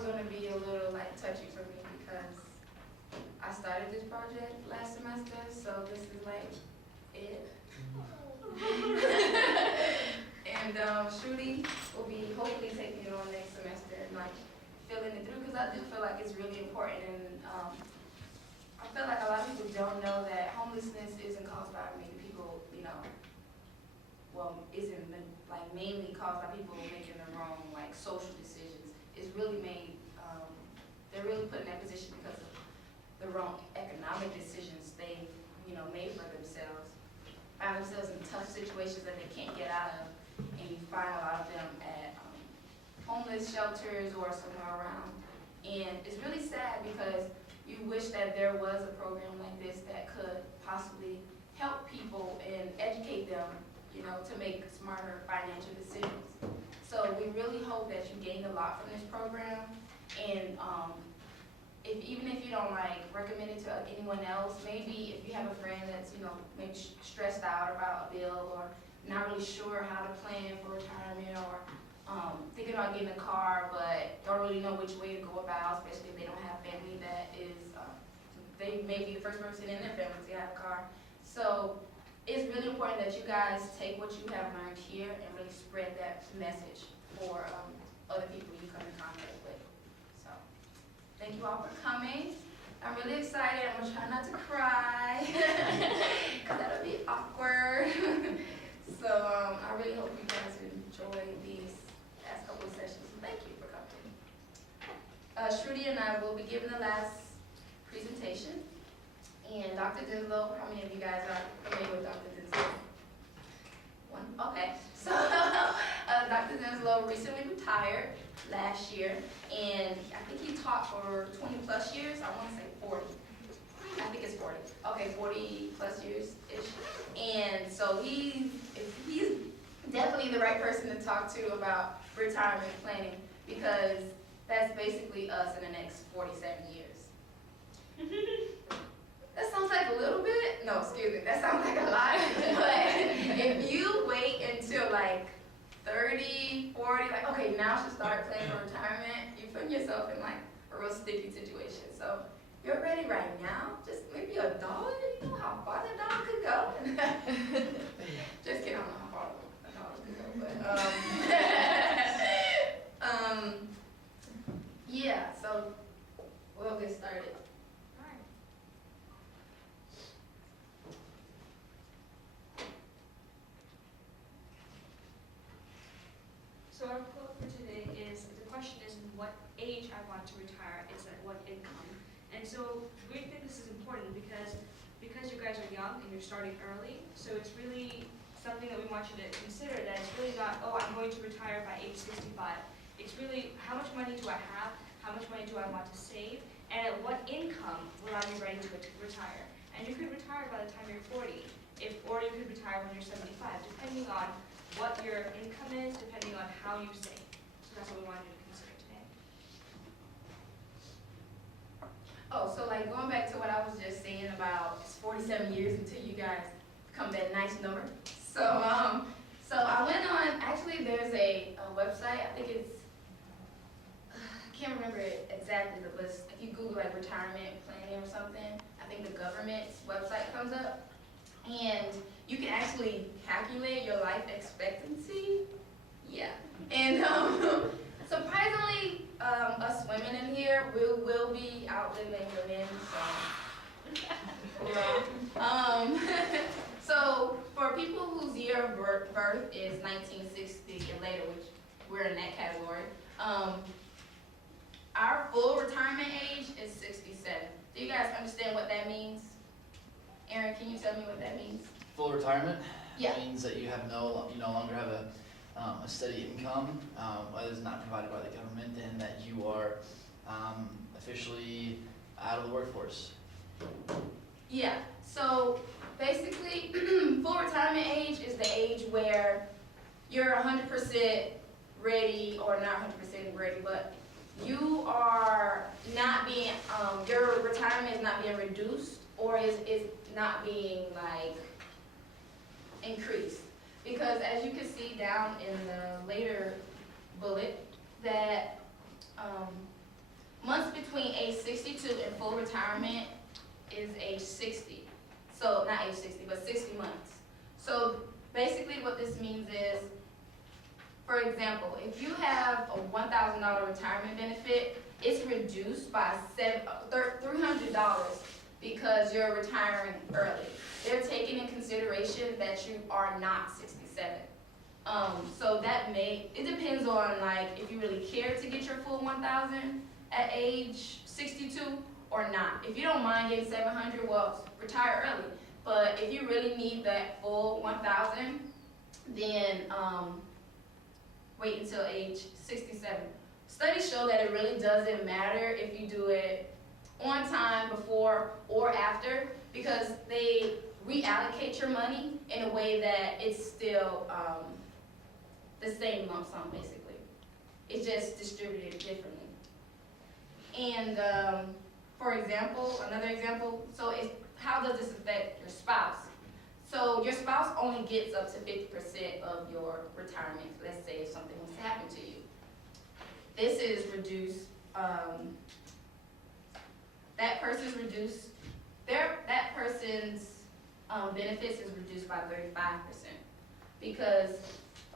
was going to be a little like touchy for me because I started this project last semester, so this is like it. And Shruti will be hopefully taking it on next semester and like filling it through because I do feel like it's really important. And I feel like a lot of people don't know that homelessness isn't caused by many people, you know, well, isn't like mainly caused by people making the wrong like social decisions. It's really made, they're really put in that position because of the wrong economic decisions they, you know, made for themselves. Find themselves in tough situations that they can't get out of, and you find a lot of them at homeless shelters or somewhere around. And it's really sad because you wish that there was a program like this that could possibly help people and educate them, you know, to make smarter financial decisions. So we really hope that you gained a lot from this program, and even if you don't like recommend it to anyone else, maybe if you have a friend that's, you know, maybe stressed out about a bill or not really sure how to plan for retirement, or thinking about getting a car but don't really know which way to go about, especially if they don't have family that is, they may be the first person in their family to have a car. So it's really important that you guys take what you have learned here and really spread that message for other people you come in contact with. So thank you all for coming. I'm really excited. I'm gonna try not to cry because that'll be awkward. So I really hope you guys enjoy these last couple of sessions. Thank you for coming. Shruti and I will be giving the last presentation. And Dr. Dinslow, how many of you guys are familiar with Dr. Dinslow? One? Okay. So Dr. Dinslow recently retired last year, and I think he taught for 20 plus years. I want to say 40. I think it's 40. Okay, 40 plus years-ish. And so he's definitely the right person to talk to about retirement planning, because that's basically us in the next 47 years. That sounds like a little bit. No, excuse me. That sounds like a lot. But if you wait until like 30, 40, like, okay, now I should start planning for retirement, you're putting yourself in like a real sticky situation. So you're ready right now. Just maybe $1. You know how far that dollar could go. Just kidding. I don't know how far a dollar could go. But yeah. So we'll get started. So our quote for today is, the question is what age I want to retire, it's at what income. And so we think this is important because you guys are young and you're starting early, so it's really something that we want you to consider, that it's really not, oh, I'm going to retire by age 65. It's really, how much money do I have, how much money do I want to save, and at what income will I be ready to retire. And you could retire by the time you're 40, or you could retire when you're 75, depending on what your income is, depending on how you save. So that's what we wanted you to consider today. Oh, so like going back to what I was just saying about it's 47 years until you guys become that nice number. So I went on, actually there's a website, I think it's, I can't remember it exactly, but if you Google like retirement planning or something, I think the government's website comes up. And you can actually calculate your life expectancy. Yeah. And surprisingly, us women in here will be outliving the men. So for people whose year of birth is 1960 and later, which we're in that category, our full retirement age is 67. Do you guys understand what that means? Aaron, can you tell me what that means? Full retirement? Yeah. Means that you no longer have a steady income, whether it's not provided by the government, and that you are officially out of the workforce. Yeah. So basically, full retirement age is the age where you're 100% ready, or not 100% ready, but you are not being, your retirement is not being reduced, or is not being like increased. Because as you can see down in the later bullet, that between age 62 and full retirement is age 60. So, not age 60, but 60 months. So, basically what this means is, for example, if you have a $1,000 retirement benefit, it's reduced by $300 because you're retiring early. They're taking in consideration that you are not 67. So it depends on like if you really care to get your full 1,000 at age 62 or not. If you don't mind getting 700, well, retire early. But if you really need that full 1,000, then wait until age 67. Studies show that it really doesn't matter if you do it on time, before, or after, because they reallocate your money in a way that it's still the same lump sum, basically. It's just distributed differently. And for example, another example, so how does this affect your spouse? So your spouse only gets up to 50% of your retirement. Let's say if something was to happen to you. This is reduced, that person's benefits is reduced by 35% because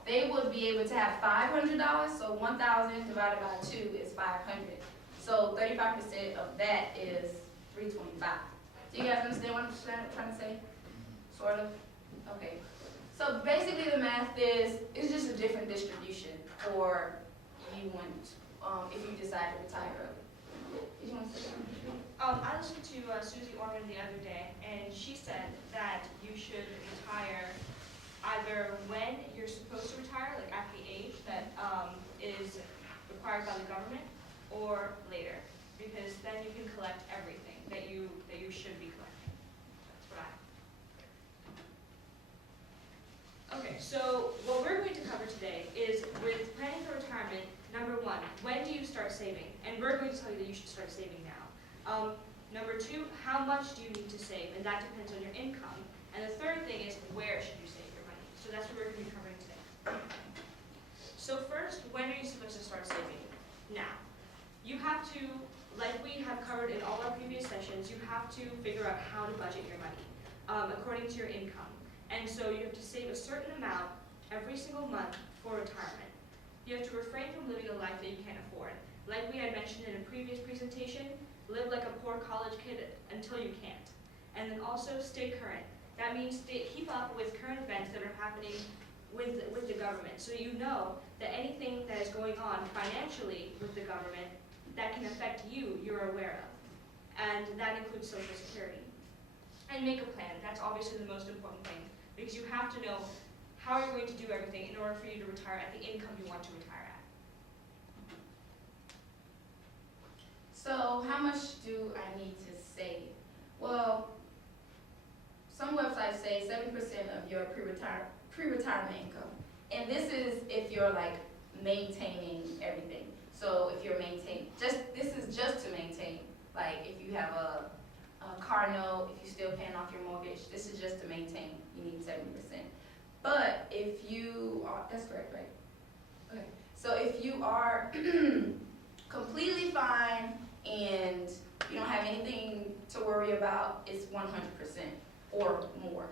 they would be able to have $500, so 1,000 divided by 2 is 500. So 35% of that is 325. Do you guys understand what I'm trying to say? Sort of? Okay. So basically the math is, it's just a different distribution for you if you decide to retire early. Did you want to say something? I listened to Susie Orman the other day, and she said that you should retire either when you're supposed to retire, like at the age that is required by the government, or later, because then you can collect everything that you should be collecting. That's what Okay, so what we're going to cover today is with planning for retirement. Number one, when do you start saving? And we're going to tell you that you should start saving now. Number two, how much do you need to save? And that depends on your income. And the third thing is, where should you save your money? So that's what we're going to be covering today. So first, when are you supposed to start saving? Now. You have to, like we have covered in all our previous sessions, you have to figure out how to budget your money according to your income. And so you have to save a certain amount every single month for retirement. You have to refrain from living a life that you can't afford. Like we had mentioned in a previous presentation, live like a poor college kid until you can't. And then also stay current. That means keep up with current events that are happening with the government. So you know that anything that is going on financially with the government that can affect you, you're aware of. And that includes Social Security. And make a plan. That's obviously the most important thing, because you have to know how you're going to do everything in order for you to retire at the income you want to retire at. So how much do I need to save? Well, some websites say 7% of your pre-retirement income. And this is if you're like maintaining everything. So if you're this is just to maintain. Like if you have a car note, if you're still paying off your mortgage, this is just to maintain. You need 70%. But if you are, that's correct, right? Okay. So if you are completely fine and you don't have anything to worry about, it's 100% or more.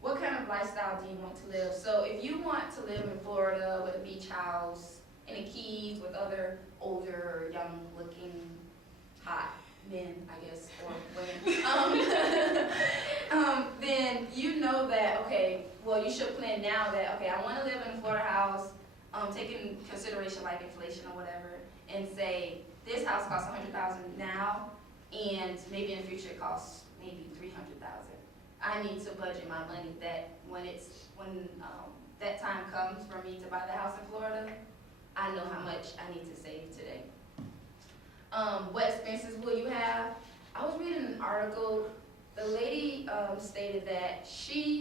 What kind of lifestyle do you want to live? So if you want to live in Florida with a beach house, in the Keys with other older, young-looking, hot men, I guess, or women, then you know that, okay, well, you should plan now that, okay, I want to live in a Florida house, take in consideration like inflation or whatever, and say, this house costs $100,000 now, and maybe in the future it costs maybe $300,000. I need to budget my money that when that time comes for me to buy the house in Florida, I know how much I need to save today. What expenses will you have? I was reading an article. The lady stated that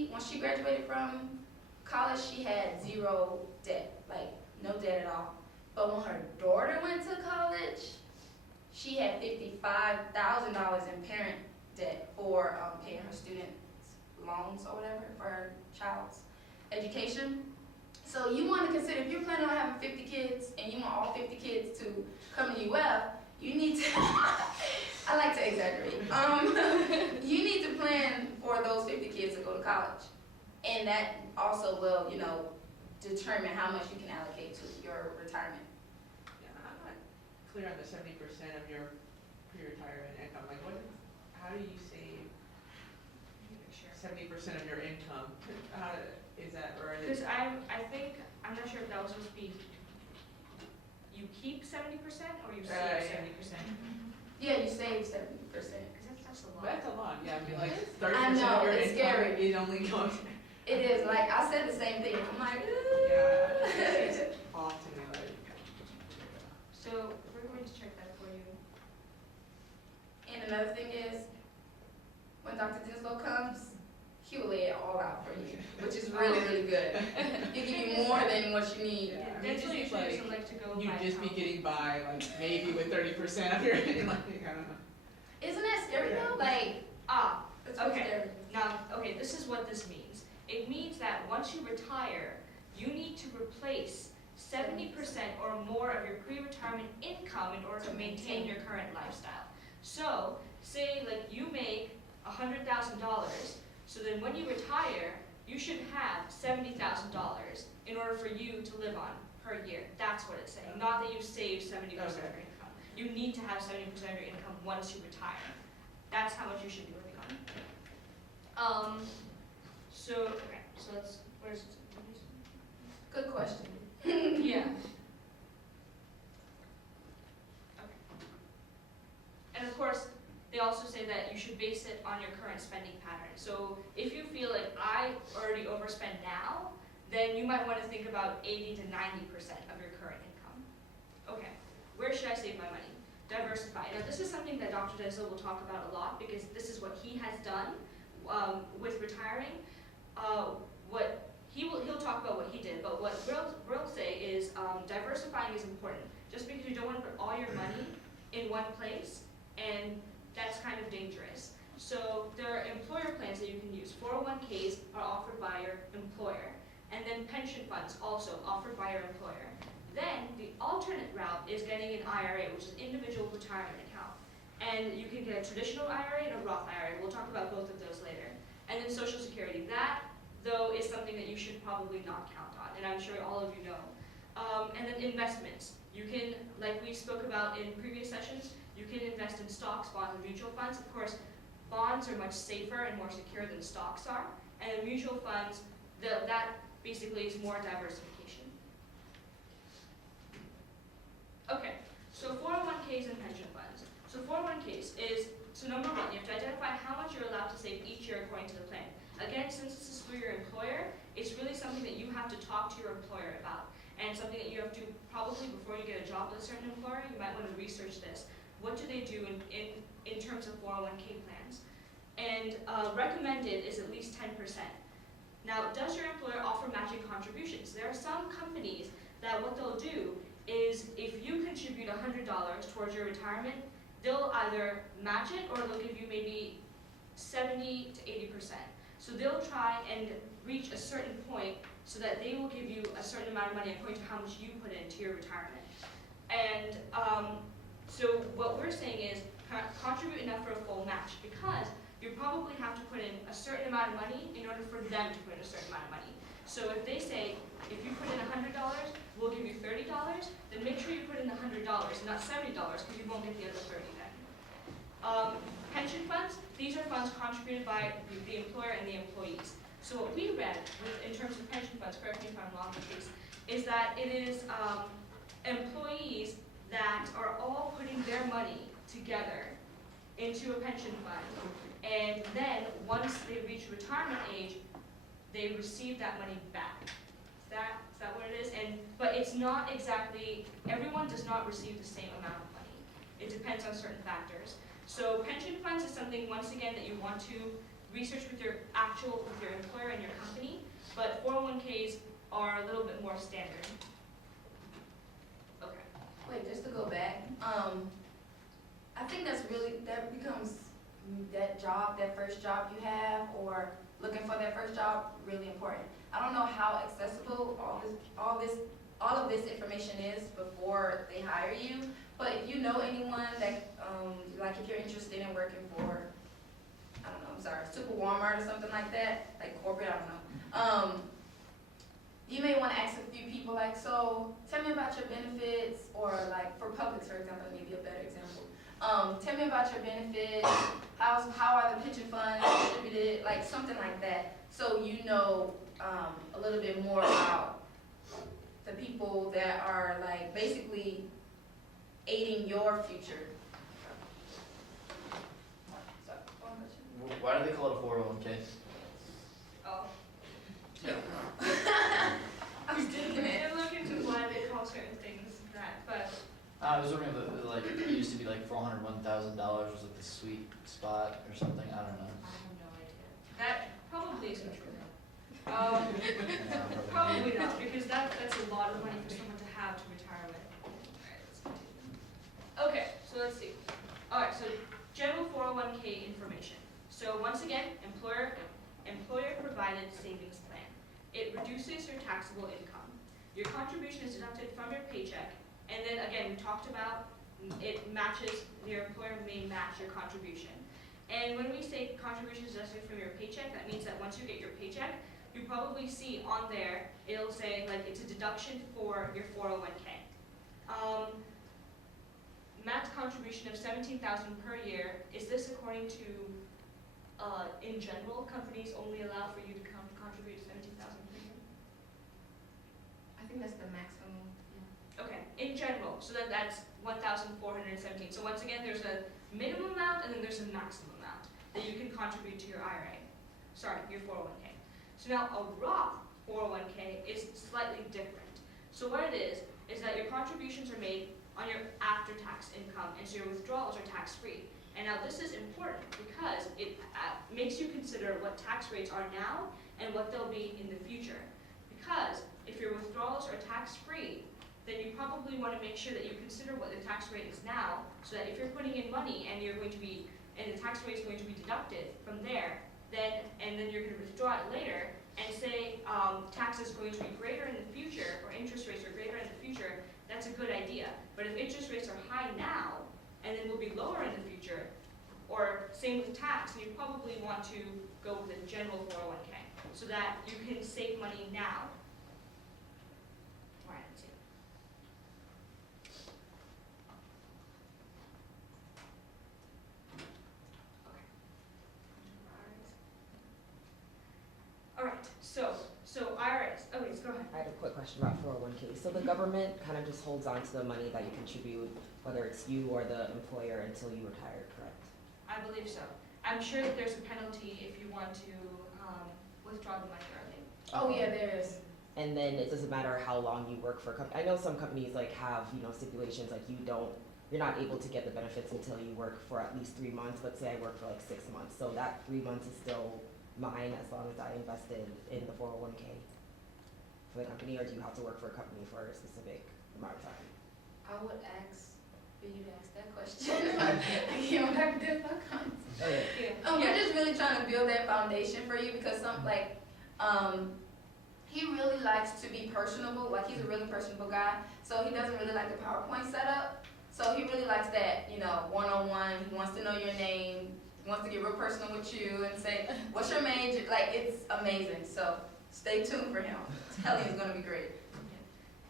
once she graduated from college, she had zero debt, like no debt at all. But when her daughter went to college, she had $55,000 in parent debt for paying her student loans or whatever for her child's education. So you want to consider, if you're planning on having 50 kids and you want all 50 kids to come to UF, you need to, I like to exaggerate. You need to plan for those 50 kids to go to college. And that also will, you know, determine how much you can allocate to your retirement. Yeah, I'm not clear on the 70% of your pre-retirement income. Like, how do you save 70% of your income? How is that, or is Because it? I think, I'm not sure if that was supposed to be, you keep 70% or you save Yeah. 70%? Yeah, you save 70%. Because that's a lot. That's a lot, yeah, I mean, like, I 30% know, of your it's income scary. is only going. It is, like, I said the same thing. I'm like, Yeah, it seems off to me, like. So we're going to check that for you. And another thing is, when Dr. Dinslow comes, he will lay it all out for you, which is really, really good. He'll give you more than what you need. Yeah. That's You usually just, like, some like to go You'd by just be account. getting by, like, maybe with 30% of your, like, I don't know. Isn't that scary though? Like, it's really Okay. scary. Now, okay, this is what this means. It means that once you retire, you need to replace 70% or more of your pre-retirement income in order to maintain your current lifestyle. So, say like you make $100,000, so then when you retire, you should have $70,000 in order for you to live on per year. That's what it's saying, not that you save 70% of your income. You need to have 70% of your income once you retire. That's how much you should be living on. So let's, where's, Good question. yeah. Okay. And of course, they also say that you should base it on your current spending pattern. So if you feel like I already overspend now, then you might want to think about 80 to 90% of your current income. Okay, where should I save my money? Diversify. Now this is something that Dr. Dinslow will talk about a lot because this is what he has done with retiring. He'll talk about what he did, but what we'll say is diversifying is important. Just because you don't want to put all your money in one place, and that's kind of dangerous. So there are employer plans that you can use. 401ks are offered by your employer, and then pension funds also offered by your employer. Then the alternate route is getting an IRA, which is an individual retirement account. And you can get a traditional IRA and a Roth IRA. We'll talk about both of those later. And then Social Security. That, though, is something that you should probably not count on, and I'm sure all of you know. And then investments. You can, like we spoke about in previous sessions, you can invest in stocks, bonds, and mutual funds. Of course, bonds are much safer and more secure than stocks are. And in mutual funds, that basically is more diversification. Okay, so 401ks and pension funds. So 401ks is, so number one, you have to identify how much you're allowed to save each year according to the plan. Again, since this is for your employer, it's really something that you have to talk to your employer about. And something that you have to probably, before you get a job with a certain employer, you might want to research this. What do they do in terms of 401k plans? And recommended is at least 10%. Now, does your employer offer matching contributions? There are some companies that what they'll do is if you contribute $100 towards your retirement, they'll either match it or they'll give you maybe 70 to 80%. So they'll try and reach a certain point so that they will give you a certain amount of money according to how much you put into your retirement. And so what we're saying is contribute enough for a full match, because you probably have to put in a certain amount of money in order for them to put in a certain amount of money. So if they say, if you put in $100, we'll give you $30, then make sure you put in the $100 and not $70 because you won't get the other 30 then. Pension funds, these are funds contributed by the employer and the employees. So what we read in terms of pension funds, correct me if I'm wrong, please, is that it is employees that are all putting their money together into a pension fund, and then once they reach retirement age, they receive that money back. Is that what it is? But it's not exactly, everyone does not receive the same amount of money. It depends on certain factors. So pension funds is something, once again, that you want to research with your employer and your company, but 401ks are a little bit more standard. Okay. Wait, just to go back, I think that becomes that first job you have, or looking for that first job, really important. I don't know how accessible all of this information is before they hire you, But if you know anyone that, like if you're interested in working for, I don't know, I'm sorry, Super Walmart or something like that, like corporate, I don't know. You may want to ask a few people like, so tell me about your benefits, or like for Publix, for example, maybe a better example. Tell me about your benefits, how are the pension funds distributed, like something like that. So you know a little bit more about the people that are like basically aiding your future. So, one question. Why do they call it a 401k? Oh. Yeah. I was thinking it. I look into why they call certain things that, but I was wondering if it used to be like $401,000 was like the sweet spot or something. I don't know. I have no idea. That probably isn't true. Yeah, Probably not, because that's a lot of money for someone to have to retire with. Alright, let's continue. Okay, so let's see. Alright, so general 401k information. So once again, employer provided savings plan. It reduces your taxable income. Your contribution is deducted from your paycheck, and then again, we talked about it matches, your employer may match your contribution. And when we say contribution is deducted from your paycheck, that means that once you get your paycheck, you probably see on there, it'll say like it's a deduction for your 401k. Max contribution of $17,000 per year. Is this according to, in general, companies only allow for you to contribute $17,000 per year? I think that's the maximum. Okay, in general, so that's 1,417. So once again, there's a minimum amount and then there's a maximum amount that you can contribute to your IRA. Sorry, your 401k. So now a Roth 401k is slightly different. So what it is that your contributions are made on your after-tax income, and so your withdrawals are tax-free. And now this is important because it makes you consider what tax rates are now and what they'll be in the future. Because if your withdrawals are tax-free, then you probably want to make sure that you consider what the tax rate is now, so that if you're putting in money and you're going to be, and the tax rate is going to be deducted from there, then you're going to withdraw it later, and say tax is going to be greater in the future, or interest rates are greater in the future, that's a good idea. But if interest rates are high now, and then will be lower in the future, or same with tax, you probably want to go with a general 401k, so that you can save money now. All right, let's see. All right, so IRAs. Oh, yes, go ahead. I have a quick question about 401k. So the government kind of just holds on to the money that you contribute, whether it's you or the employer, until you retire, correct? I believe so. I'm sure that there's a penalty if you want to withdraw the money early. Oh yeah, there is. And then it doesn't matter how long you work for a company. I know some companies like have, stipulations like you're not able to get the benefits until you work for at least 3 months. Let's say I work for like 6 months. So that 3 months is still mine as long as I invested in the 401k for the company, or do you have to work for a company for a specific amount of time? I would ask for you to ask that question. You don't have to do it. Oh, yeah. We're just really trying to build that foundation for you because he really likes to be personable. Like he's a really personable guy, so he doesn't really like the PowerPoint setup. So he really likes that, one-on-one. He wants to know your name. He wants to get real personal with you and say, "What's your major?" Like it's amazing. So stay tuned for him. I'm telling you, it's gonna be great.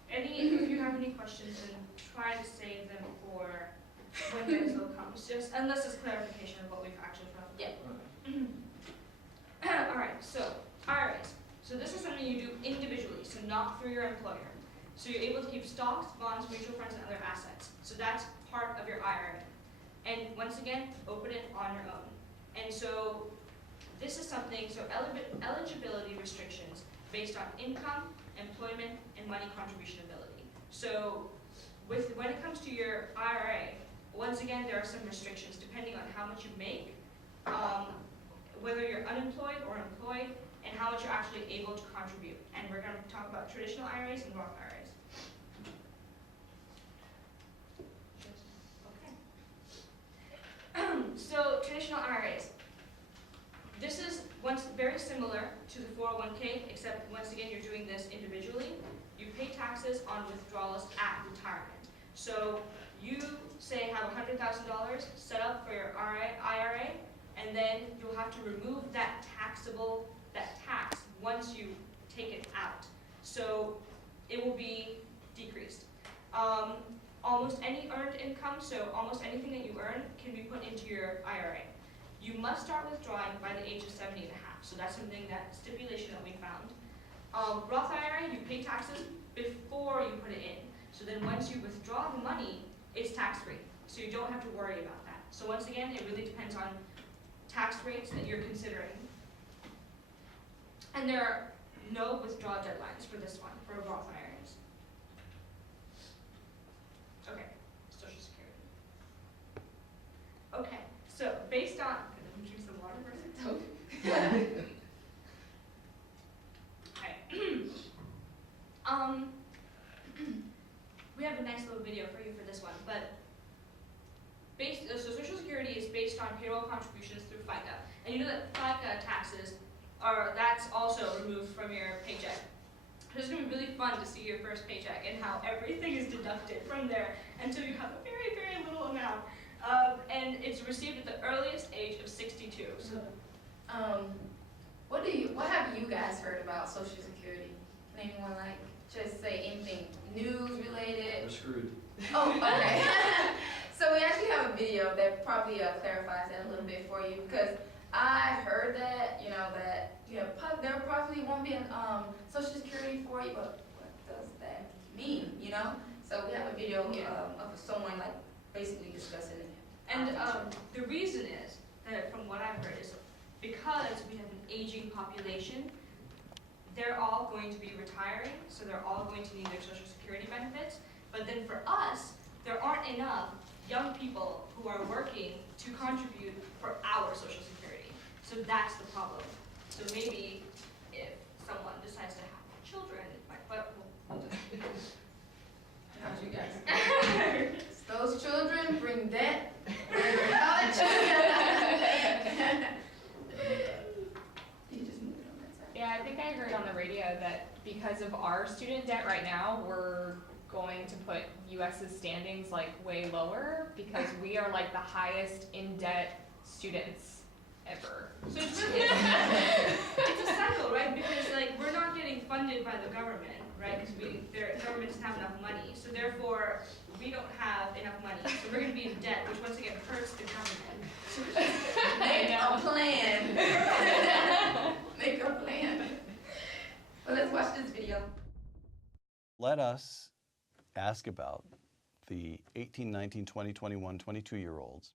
If you have any questions, then try to save them for when Denzel comes. Just unless it's clarification of what we've actually found. Yeah. All right. So IRAs. So this is something you do individually, so not through your employer. So you're able to keep stocks, bonds, mutual funds, and other assets. So that's part of your IRA. And once again, open it on your own. And so this is something, so eligibility restrictions based on income, employment, and money contribution ability. So when it comes to your IRA, once again, there are some restrictions depending on how much you make, whether you're unemployed or employed, and how much you're actually able to contribute. And we're going to talk about traditional IRAs and Roth IRAs. Okay. So traditional IRAs. This is very similar to the 401k, except once again you're doing this individually. You pay taxes on withdrawals at retirement. So you say have $100,000 set up for your IRA, and then you'll have to remove that tax once you take it out. So it will be decreased. Almost any earned income, so almost anything that you earn can be put into your IRA. You must start withdrawing by the age of 70 and a half. So that's something, that stipulation that we found. Roth IRA, you pay taxes before you put it in. So then once you withdraw the money, it's tax-free. So you don't have to worry about that. So once again, it really depends on tax rates that you're considering. And there are no withdrawal deadlines for this one, for Roth IRAs. Okay, Social Security. Okay, so based on, let me drink some water first. Okay. We have a nice little video for you for this one, but so Social Security is based on payroll contributions through FICA, and you know that FICA taxes that's also removed from your paycheck. It's going to be really fun to see your first paycheck and how everything is deducted from there until you have a very, very little amount. And it's received at the earliest age of 62. So, what have you guys heard about Social Security? Can anyone just say anything news related? We're screwed. Oh, okay. So we actually have a video that probably clarifies that a little bit for you, because I heard that, there probably won't be a Social Security for you, but what does that mean, So we have a video of someone basically discussing it. and the reason is that, from what I've heard, is because we have an aging population, they're all going to be retiring, so they're all going to need their Social Security benefits. But then for us, there aren't enough young people who are working to contribute for our Social Security. So that's the problem. So maybe if someone decides to have children, it might, but How'd you guys? Those children bring debt, bring college. You just moved it on that side. Yeah, I think I heard on the radio that because of our student debt right now, we're going to put US's standings way lower, because we are the highest in debt students ever. so it's really it's a cycle, right? Because we're not getting funded by the government, right? Because the government doesn't have enough money, so therefore we don't have enough money. So we're going to be in debt, which once again hurts the government. Make a plan. Make a plan. Well, let's watch this video. Let us ask about the 18, 19, 20, 21, 22-year-olds.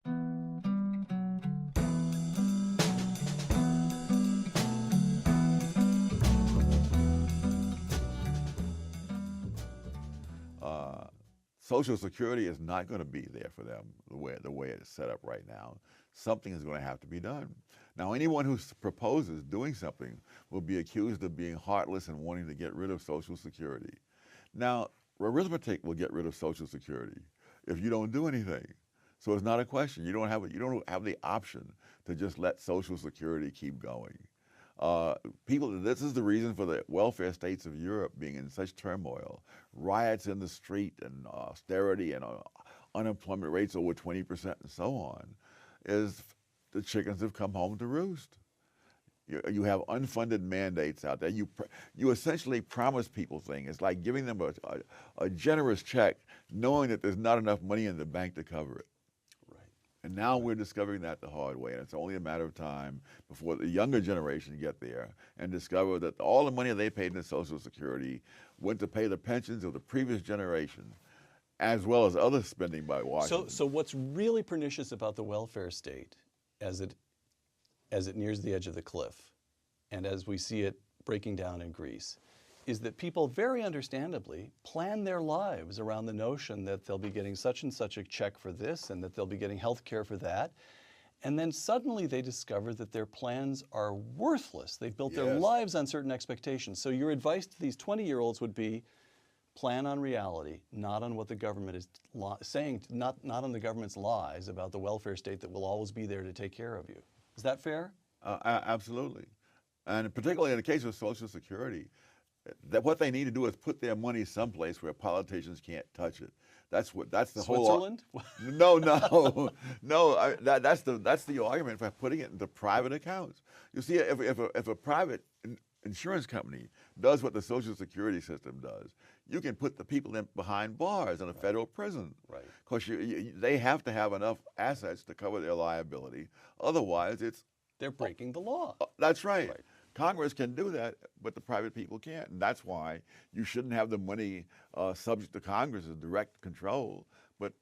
Social Security is not going to be there for them the way it's set up right now. Something is going to have to be done. Now, anyone who proposes doing something will be accused of being heartless and wanting to get rid of Social Security. Now, arithmetic will get rid of Social Security if you don't do anything. So it's not a question. You don't have the option to just let Social Security keep going. This is the reason for the welfare states of Europe being in such turmoil. Riots in the street and austerity and unemployment rates over 20% and so on, is the chickens have come home to roost. You have unfunded mandates out there. You essentially promise people things. It's like giving them a generous check knowing that there's not enough money in the bank to cover it. And now we're discovering that the hard way, and it's only a matter of time before the younger generation get there and discover that all the money they paid in Social Security went to pay the pensions of the previous generation, as well as other spending by Washington. So what's really pernicious about the welfare state as it nears the edge of the cliff, and as we see it breaking down in Greece, is that people very understandably plan their lives around the notion that they'll be getting such and such a check for this and that they'll be getting health care for that. And then suddenly they discover that their plans are worthless. They've built their lives on certain expectations. So your advice to these 20-year-olds would be plan on reality, not on what the government is saying, not on the government's lies about the welfare state that will always be there to take care of you. Is that fair? Absolutely. And particularly in the case of Social Security, That what they need to do is put their money someplace where politicians can't touch it. That's the whole. Switzerland? No, no, no. That's the argument for putting it into private accounts. You see, if a private insurance company does what the Social Security system does, you can put the people behind bars in a federal prison. Right. Because they have to have enough assets to cover their liability. Otherwise, They're breaking the law. that's right. Right. Congress can do that, but the private people can't. And that's why you shouldn't have the money subject to Congress's direct control, but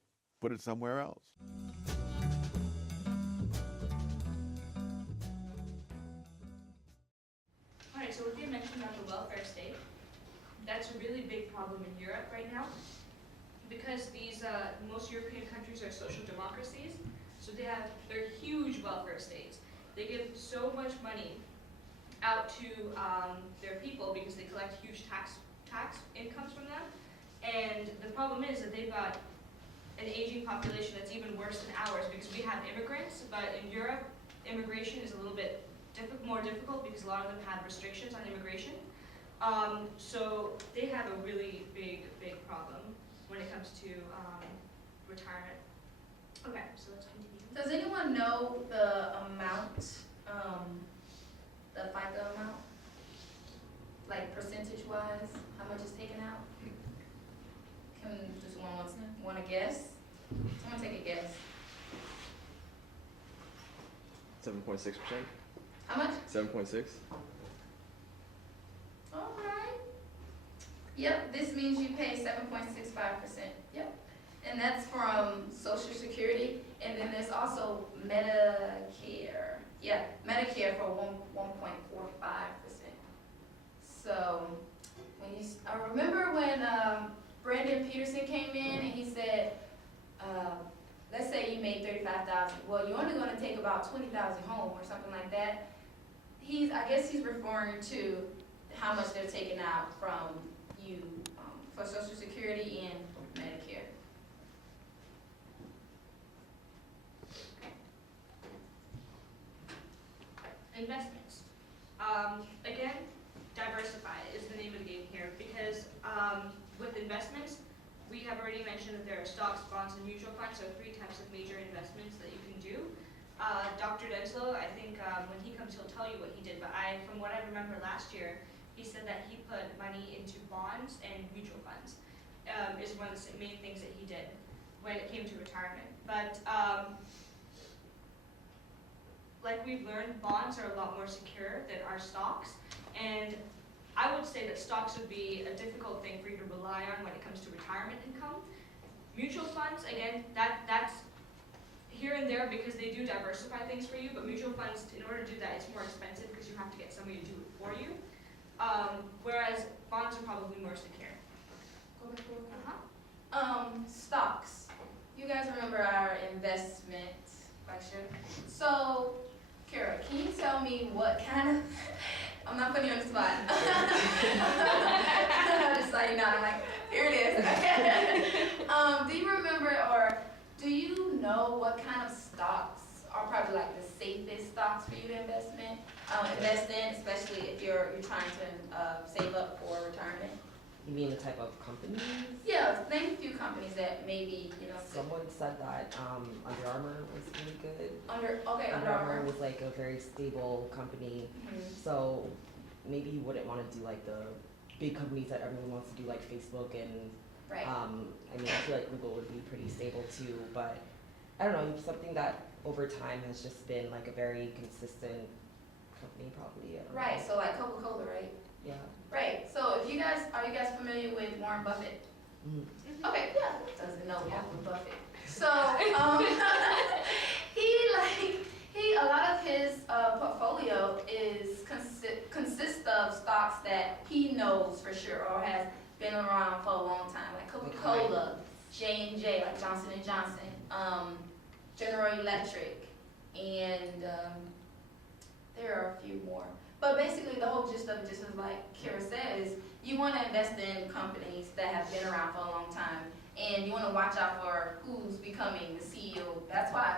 put it somewhere else. All right, so what you mentioned about the welfare state, that's a really big problem in Europe right now, because most European countries are social democracies, so they're huge welfare states. They give so much money out to their people because they collect huge tax incomes from them, and the problem is that they've got an aging population that's even worse than ours because we have immigrants, but in Europe, immigration is a little bit more difficult because a lot of them have restrictions on immigration. So they have a really big problem when it comes to retirement. Okay, so let's continue. Does anyone know the amount, the FICA amount? Like percentage-wise, how much is taken out? Can just want to guess? Someone take a guess. 7.6%. How much? 7.6. All right. Yep, this means you pay 7.65%. Yep. And that's from Social Security, and then there's also Medicare. Yeah, Medicare for 1.45%. So, I remember when Brandon Peterson came in and he said, let's say you made $35,000. Well, you're only going to take about $20,000 home or something like that. I guess he's referring to how much they're taking out from you for Social Security and Medicare. Investments. Again, diversify is the name of the game here because with investments, we have already mentioned that there are stocks, bonds, and mutual funds, so 3 types of major investments that you can do. Dr. Denslow, I think when he comes, he'll tell you what he did, but from what I remember last year, he said that he put money into bonds and mutual funds is one of the main things that he did when it came to retirement. But like we've learned, bonds are a lot more secure than our stocks, and I would say that stocks would be a difficult thing for you to rely on when it comes to retirement income. Mutual funds, again, that's here and there because they do diversify things for you, but mutual funds, in order to do that, it's more expensive because you have to get somebody to do it for you, whereas bonds are probably more secure. Go back real quick. Stocks. You guys remember our investment lecture? So, Kara, can you tell me what kind of, I'm not putting you on the spot. I just saw you nod, I'm like, here it is. Do you remember or do you know what kind of stocks are probably like the safest stocks for you to invest in, especially if you're trying to save up for retirement? You mean the type of companies? Yeah, name a few companies that maybe, Someone said that Under Armour was really good. Under Under Armour. Armour was like a very stable company. So maybe you wouldn't want to do like the big companies that everyone wants to do, like Facebook and Right. I feel like Google would be pretty stable too, but I don't know, something that over time has just been like a very consistent company probably. I don't Right, know. so like Coca-Cola, right? Yeah. Right, so are you guys familiar with Warren Buffett? Mhm. Okay, yeah, who doesn't know Warren Buffett? So, a lot of his portfolio consists of stocks that he knows for sure or has been around for a long time, like Coca-Cola, J&J, like Johnson & Johnson, General Electric, and there are a few more. But basically the whole gist of it, just as like Kira said, is you want to invest in companies that have been around for a long time And you wanna watch out for who's becoming the CEO. That's why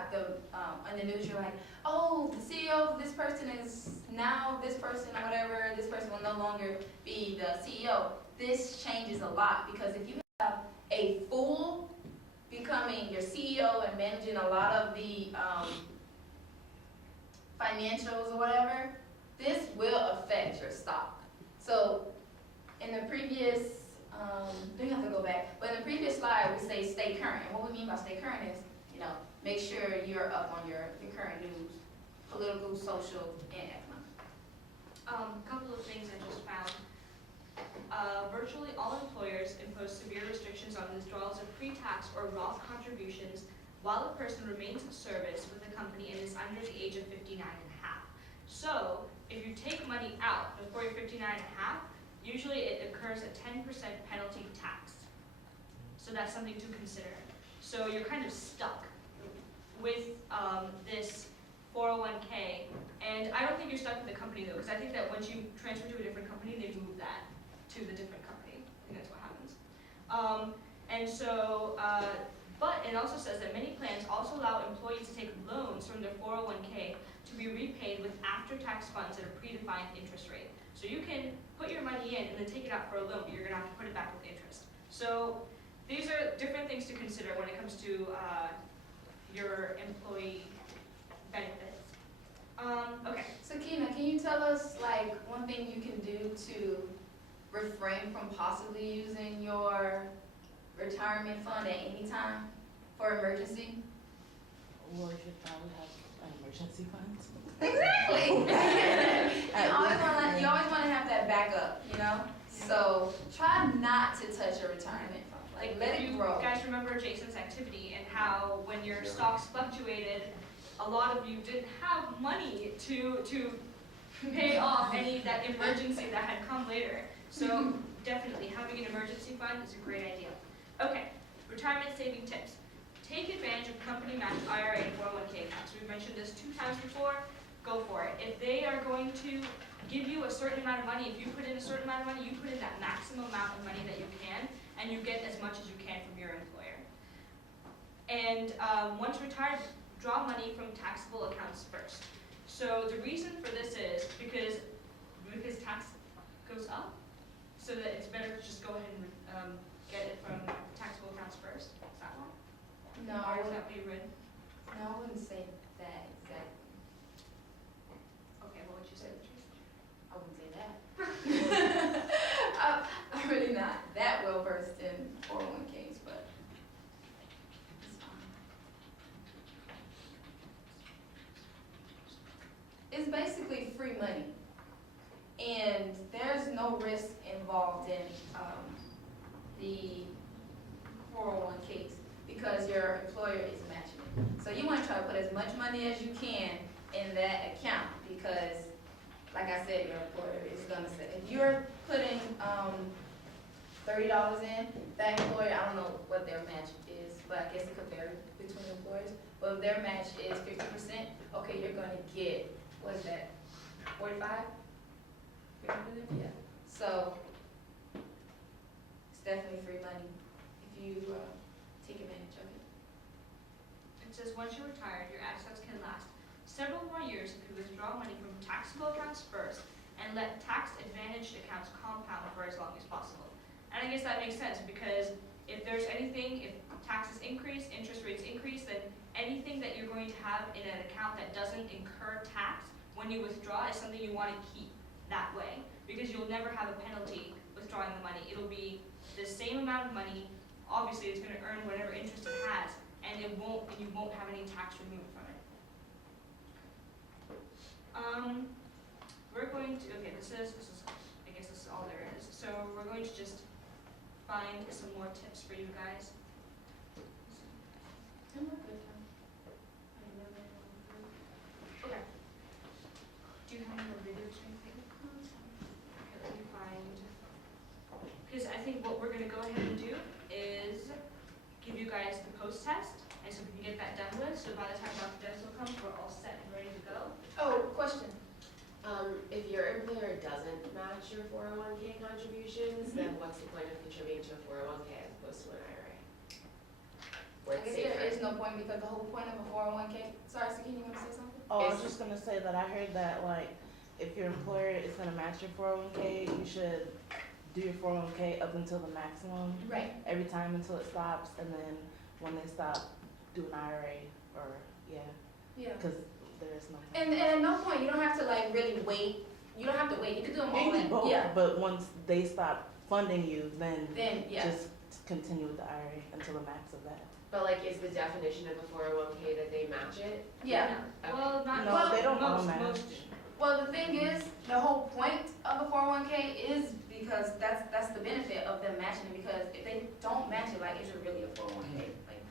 in the news, you're like, oh, the CEO of this person is now this person or whatever, this person will no longer be the CEO. This changes a lot, because if you have a fool becoming your CEO and managing a lot of the financials or whatever, this will affect your stock. So in the previous, you have to go back, but in the previous slide we say stay current. And what we mean by stay current is, make sure you're up on your current news, political, social, and economic. A couple of things I just found. Virtually all employers impose severe restrictions on withdrawals of pre-tax or Roth contributions while a person remains in service with the company and is under the age of 59 and a half. So, if you take money out before you're 59 and a half, usually it occurs a 10% penalty tax. So that's something to consider. So you're kind of stuck with this 401k, and I don't think you're stuck with the company though, because I think that once you transfer to a different company, they move that to the different company. I think that's what happens. But it also says that many plans also allow employees to take loans from their 401k to be repaid with after-tax funds at a predefined interest rate. So you can put your money in and then take it out for a loan, but you're gonna have to put it back with interest. So these are different things to consider when it comes to your employee benefits. Okay. So Kina, can you tell us like one thing you can do to refrain from possibly using your retirement fund at any time for emergency? Well, you should probably have an emergency fund. Exactly. you always wanna have that backup, So try not to touch your retirement fund. Like let it grow. You guys remember Jason's activity and how when your stocks fluctuated, a lot of you didn't have money to pay off that emergency that had come later. So definitely having an emergency fund is a great idea. Okay, retirement saving tips. Take advantage of company matched IRA and 401k accounts. We've mentioned this 2 times before. Go for it. If they are going to give you a certain amount of money, if you put in a certain amount of money, you put in that maximum amount of money that you can, and you get as much as you can from your employer. And once retired, draw money from taxable accounts first. So the reason for this is because tax goes up, so that it's better to just go ahead and get it from taxable accounts first. Is that one? No, Or is that what you read? No, I wouldn't say that exactly. Okay, what would you say, Latrice? I wouldn't say that. I'm really not that well versed in 401ks, but it's fine. It's basically free money, and there's no risk involved in the 401ks because your employer is matching it. So you want to try to put as much money as you can in that account because, like I said, your employer is gonna say, if you're putting $30 in, that employer, I don't know what their match is, but I guess it could vary between employers. But if their match is 50%, okay, you're gonna get, what is that, 45? 50%? Yeah. So it's definitely free money if you take advantage of it. It says once you're retired, your assets can last several more years if you withdraw money from taxable accounts first and let tax-advantaged accounts compound for as long as possible. And I guess that makes sense because if there's anything, if taxes increase, interest rates increase, then anything that you're going to have in an account that doesn't incur tax when you withdraw is something you want to keep that way because you'll never have a penalty withdrawing the money. It'll be the same amount of money. Obviously, it's going to earn whatever interest it has, and you won't have any tax removed from it. We're going to, okay, this is, I guess this is all there is. So we're going to just find some more tips for you guys. Okay. Do you have any more videos or anything? Okay, let me find, because I think what we're going to go ahead and do is give you guys the post test, and so we can get that done with, so by the time Dr. Denzel comes, we're all set and ready to go. Oh, question. If your employer doesn't match your 401k contributions, then what's the point of contributing to a 401k as opposed to an IRA? where I it's guess safer? there is no point because the whole point of a 401k, sorry, so can you want to say something? Oh, I was Is- just gonna say that I heard that like if your employer is gonna match your 401k, you should do your 401k up until the maximum Right. every time until it stops, and then when they stop, do an IRA or yeah, Yeah. because there is no. And at no point, you don't have to like really wait. You don't have to wait. You can do them all You can in. do both, Yeah. but once they stop funding you, then Then, yeah. just continue with the IRA until the max of that. But like, is the definition of a 401k that they match it? Yeah. Okay. Well, not No, well, they don't all most, match. most. Well, the thing is, the whole point of a 401k is because that's the benefit of them matching it. Because if they don't match it, like, is it really a 401k? Like,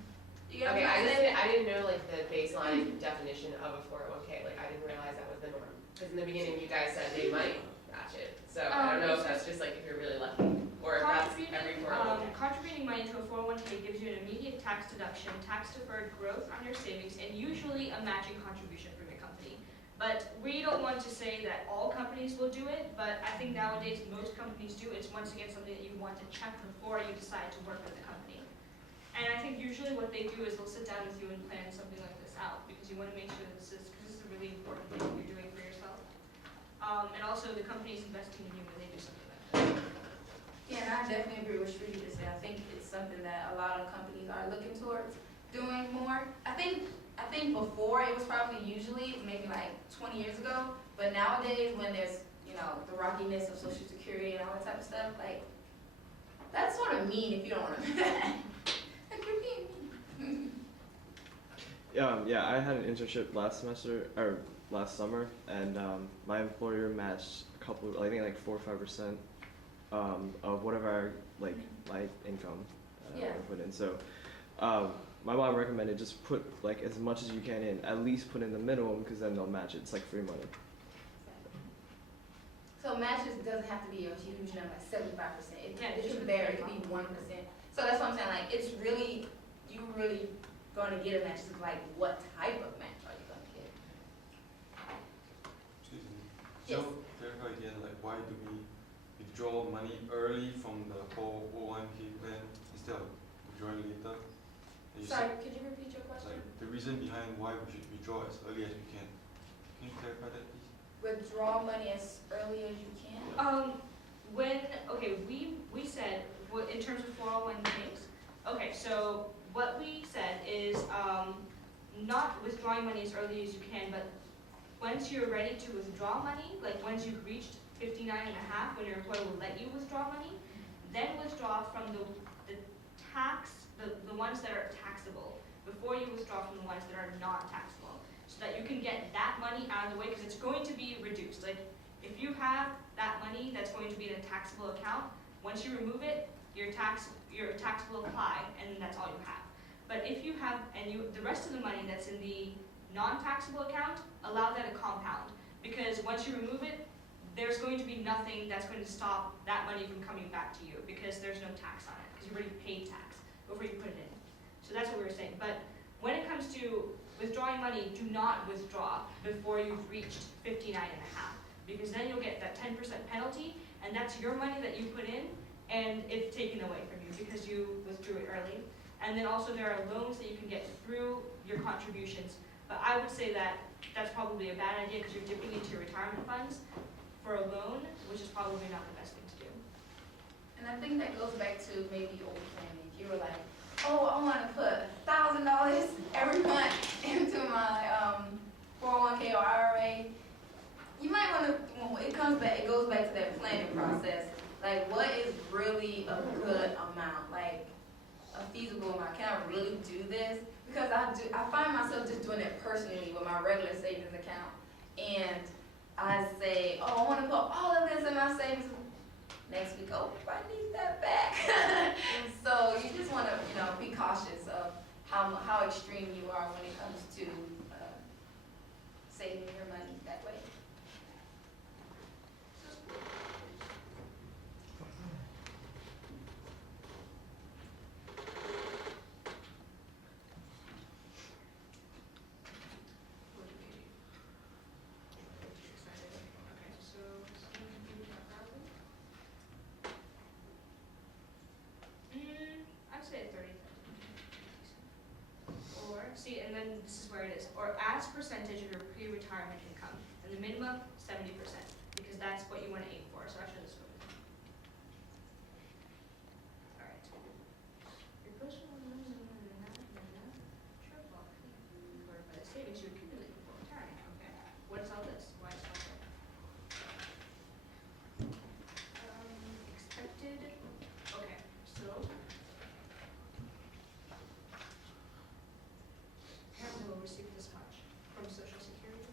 you get what Okay, I'm saying? I didn't know like the baseline definition of a 401k, like I didn't realize that was the norm. Cause in the beginning you guys said they might match it, so I don't know if that's just like if you're really lucky, or if that's every 401k. Contributing money to a 401k gives you an immediate tax deduction, tax deferred growth on your savings, and usually a matching contribution from your company. But we don't want to say that all companies will do it, but I think nowadays most companies do. It's once again something that you want to check before you decide to work with the company. And I think usually what they do is they'll sit down with you and plan something like this out, because you want to make sure that because this is a really important thing that you're doing for yourself. And also the company's investing in you when they do something like that. Yeah, and I definitely agree with Shruti to say. I think it's something that a lot of companies are looking towards doing more. I think before it was probably usually maybe like 20 years ago, but nowadays when there's, you know, the rockiness of Social Security and all that type of stuff, like, that's sort of mean if you don't want to. Like, you're being mean. Yeah, I had an internship last semester or last summer, and my employer matched a couple, I think like 4 or 5% of whatever my income that I Yeah. put in. So my mom recommended just put like as much as you can in, at least put in the minimum, because then they'll match it. It's like free money. So matches doesn't have to be a huge number, like 75%. Yeah, It just can put vary, it could be 1%. So that's what I'm saying, like, it's really, you really gonna get a match, it's like, what type of match are you gonna get? Excuse me. Yes. So clarify again, like why do we withdraw money early from the whole 401k plan instead of withdrawing later? And you Sorry, said, could you repeat your question? like the reason behind why we should withdraw as early as we can. Can you clarify that, please? Withdraw money as early as you can? We said, in terms of 401ks, okay, so what we said is, not withdrawing money as early as you can, but once you're ready to withdraw money, like once you've reached 59 and a half, when your employer will let you withdraw money, then withdraw from the ones that are taxable, before you withdraw from the ones that are not taxable, so that you can get that money out of the way, because it's going to be reduced. Like, if you have that money that's going to be in a taxable account, once you remove it, your tax will apply, and then that's all you have. But if you have, the rest of the money that's in the non-taxable account, allow that to compound, because once you remove it, there's going to be nothing that's going to stop that money from coming back to you, because there's no tax on it, because you already paid tax before you put it in. So that's what we were saying. But when it comes to withdrawing money, do not withdraw before you've reached 59 and a half, because then you'll get that 10% penalty, and that's your money that you put in, and it's taken away from you because you withdrew it early. And then also there are loans that you can get through your contributions. But I would say that that's probably a bad idea, because you're dipping into your retirement funds for a loan, which is probably not the best thing to do. And I think that goes back to maybe old planning. If you were like, oh, I want to put $1,000 every month into my 401k or IRA, you might want to, when it goes back to that planning process. Like, what is really a good amount? Like, a feasible amount? Can I really do this? Because I find myself just doing it personally with my regular savings account. And I say, oh, I want to put all of this in my savings. Next week, oh, I need that back. So you just want to, be cautious of how extreme you are when it comes to saving your money that way. I'd say 30,000. X percentage of your pre-retirement income, and the minimum 70%, because that's what you want to aim for. So actually, this one. All right. Your personal covered by the savings you accumulate before retirement. Okay. What is all this? Why is all that? Expected. Okay. So. Parent will receive this much from Social Security.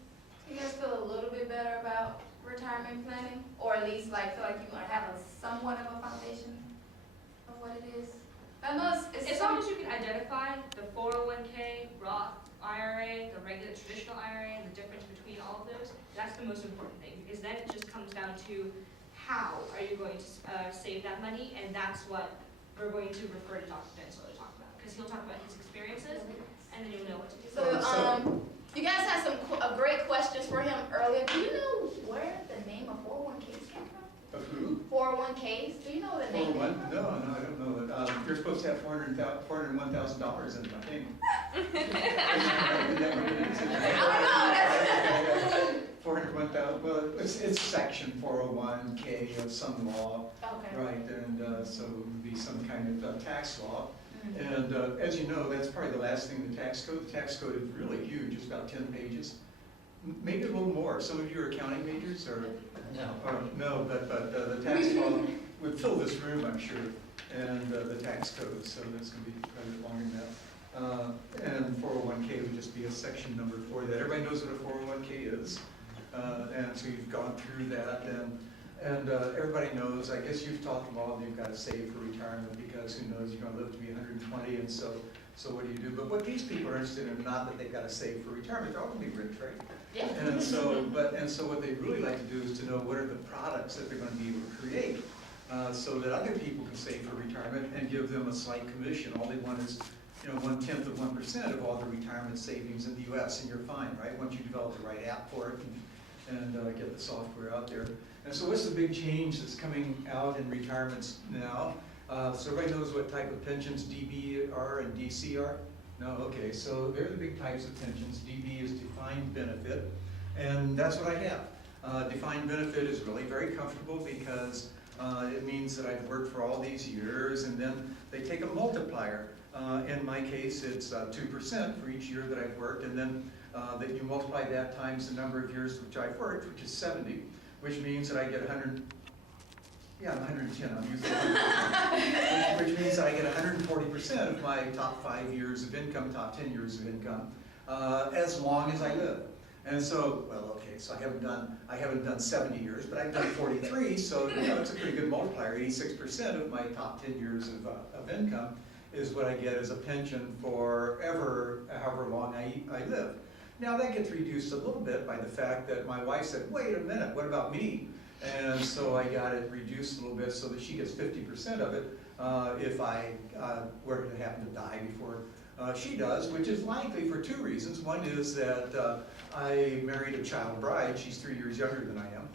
You guys feel a little bit better about retirement planning, or at least like feel like you have a somewhat of a foundation of what it is? I know it's As long as you can identify the 401k, Roth IRA, the regular traditional IRA, and the difference between all of those, that's the most important thing, because then it just comes down to how are you going to save that money, and that's what we're going to refer to Dr. Denslow to talk about, because he'll talk about his experiences, and then you'll know what to do. So, you guys had some great questions for him earlier. Do you know where the name of 401ks came from? Of who? 401ks. Do you know the name? 401? No, I don't know it. You're supposed to have $401,000 in it, I think. I don't know. 401,000. Well, it's section 401k of some law, Okay. right? And so it would be some kind of tax law. And as you know, that's probably the last thing in the tax code. The tax code is really huge. It's about 10 pages, maybe a little more. Some of you are accounting majors, or no, but the tax law would fill this room, I'm sure, and the tax code. So that's going to be probably longer than that. And 401k would just be a section number for that. Everybody knows what a 401k is, and so you've gone through that. And everybody knows, I guess you've taught them all, you've got to save for retirement, because who knows, you're going to live to be 120, and so what do you do? But what these people are interested in, not that they've got to save for retirement, they're all going to be rich, right? Yeah. And so what they really like to do is to know what are the products that they're going to be able to create, so that other people can save for retirement and give them a slight commission. All they want is, 1/10 of 1% of all the retirement savings in the U.S., and you're fine, right? Once you develop the right app for it and get the software out there. And so what's the big change that's coming out in retirements now? So everybody knows what type of pensions DB are and DC are? No, okay, so they're the big types of pensions. DB is defined benefit, and that's what I have. Defined benefit is really very comfortable because it means that I've worked for all these years, and then they take a multiplier. In my case, it's 2% for each year that I've worked, and then that you multiply that times the number of years which I've worked, which is 70, which means that I get 110, I'm using 100, which means that I get 140% of my top 5 years of income, top 10 years of income, as long as I live. And so, well, okay, so I haven't done 70 years, but I've done 43, so it's a pretty good multiplier. 86% of my top 10 years of income is what I get as a pension for however long I live. Now that gets reduced a little bit by the fact that my wife said, wait a minute, what about me? And so I got it reduced a little bit so that she gets 50% of it if I were to happen to die before she does, which is likely for 2 reasons. One is that I married a child bride. She's 3 years younger than I am.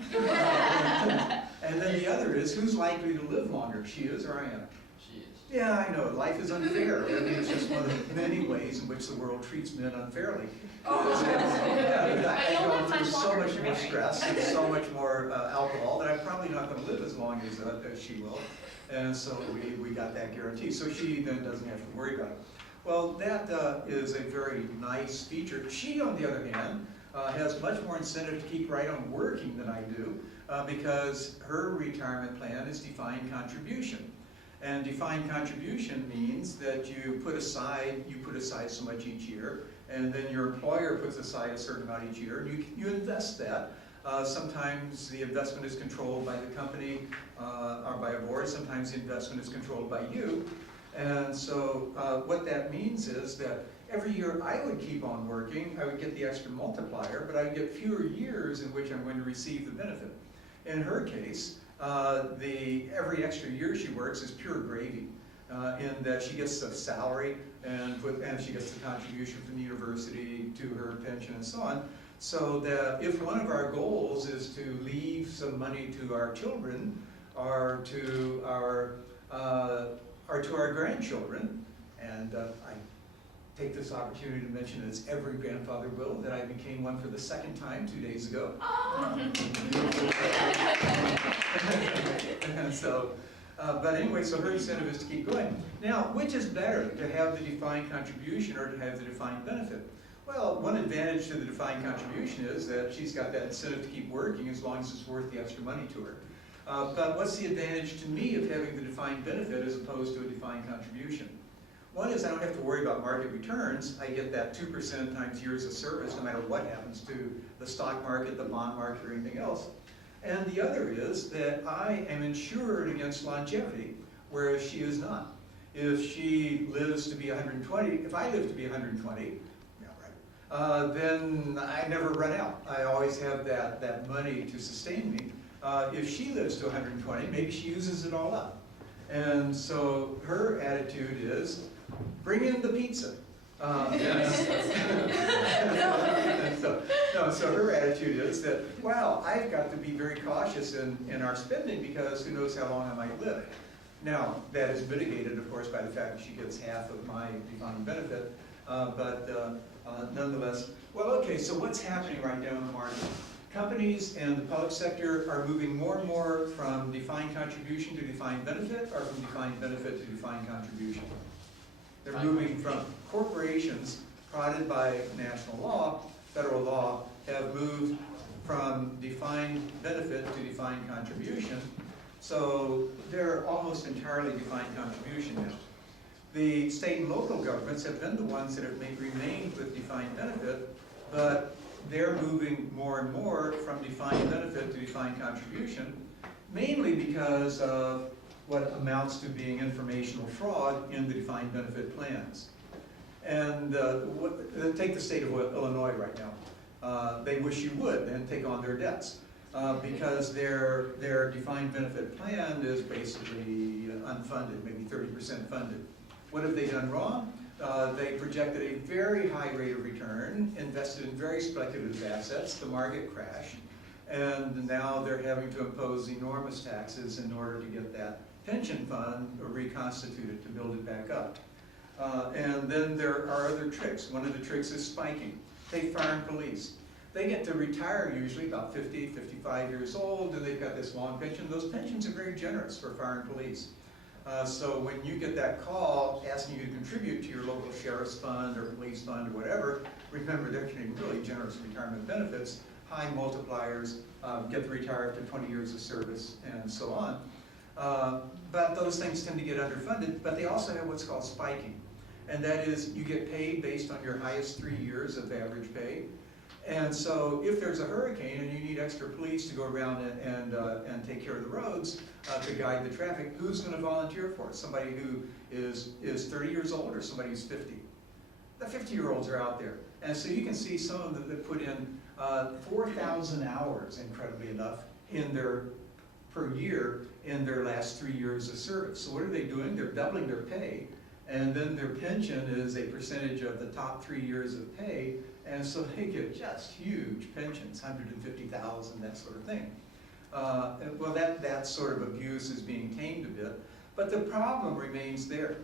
And then the other is, who's likely to live longer, she is or I am? She is. Yeah, I know, life is unfair. I mean, it's just one of the many ways in which the world treats men unfairly. I've gone through so much more stress and so much more alcohol that I'm probably not going to live as long as she will. And so we got that guarantee. So she then doesn't have to worry about it. Well, that is a very nice feature. She, on the other hand, has much more incentive to keep right on working than I do because her retirement plan is defined contribution. And defined contribution means that you put aside so much each year, and then your employer puts aside a certain amount each year, and you invest that. Sometimes the investment is controlled by the company or by a board. Sometimes the investment is controlled by you. And so what that means is that every year I would keep on working, I would get the extra multiplier, but I'd get fewer years in which I'm going to receive the benefit. In her case, every extra year she works is pure gravy, in that she gets the salary and she gets the contribution from the university to her pension and so on. So that if one of our goals is to leave some money to our children or to our grandchildren, and I take this opportunity to mention, as every grandfather will, that I became one for the second time 2 days ago. And so, but anyway, so her incentive is to keep going. Now, which is better, to have the defined contribution or to have the defined benefit? Well, one advantage to the defined contribution is that she's got that incentive to keep working as long as it's worth the extra money to her. But what's the advantage to me of having the defined benefit as opposed to a defined contribution? One is I don't have to worry about market returns. I get that 2% times years of service no matter what happens to the stock market, the bond market, or anything else. And the other is that I am insured against longevity, whereas she is not. If she lives to be 120, if I live to be 120, then I never run out. I always have that money to sustain me. If she lives to 120, maybe she uses it all up. And so her attitude is, bring in the pizza. So her attitude is that, wow, I've got to be very cautious in our spending because who knows how long I might live. Now, that is mitigated, of course, by the fact that she gets half of my defined benefit, but nonetheless, well, okay, so what's happening right now in the market? Companies and the public sector are moving more and more from defined contribution to defined benefit, or from defined benefit to defined contribution. They're moving from corporations prodded by national law, federal law, have moved from defined benefit to defined contribution. So they're almost entirely defined contribution now. The state and local governments have been the ones that have remained with defined benefit, but they're moving more and more from defined benefit to defined contribution, mainly because of what amounts to being informational fraud in the defined benefit plans. And take the state of Illinois right now. They wish you would and take on their debts because their defined benefit plan is basically unfunded, maybe 30% funded. What have they done wrong? They projected a very high rate of return, invested in very speculative assets, the market crashed, and now they're having to impose enormous taxes in order to get that pension fund reconstituted, to build it back up. And then there are other tricks. One of the tricks is spiking. Take fire and police. They get to retire usually about 50, 55 years old, and they've got this long pension. Those pensions are very generous for fire and police. So when you get that call asking you to contribute to your local sheriff's fund or police fund or whatever, remember they're getting really generous retirement benefits, high multipliers, get to retire after 20 years of service, and so on. But those things tend to get underfunded, but they also have what's called spiking. And that is you get paid based on your highest 3 years of average pay. And so if there's a hurricane and you need extra police to go around and take care of the roads, to guide the traffic, who's going to volunteer for it? Somebody who is 30 years old or somebody who's 50? The 50-year-olds are out there. And so you can see some of them that put in 4,000 hours, incredibly enough, per year in their last 3 years of service. So what are they doing? They're doubling their pay. And then their pension is a percentage of the top 3 years of pay. And so they get just huge pensions, 150,000, that sort of thing. Well, that sort of abuse is being tamed a bit, but the problem remains there.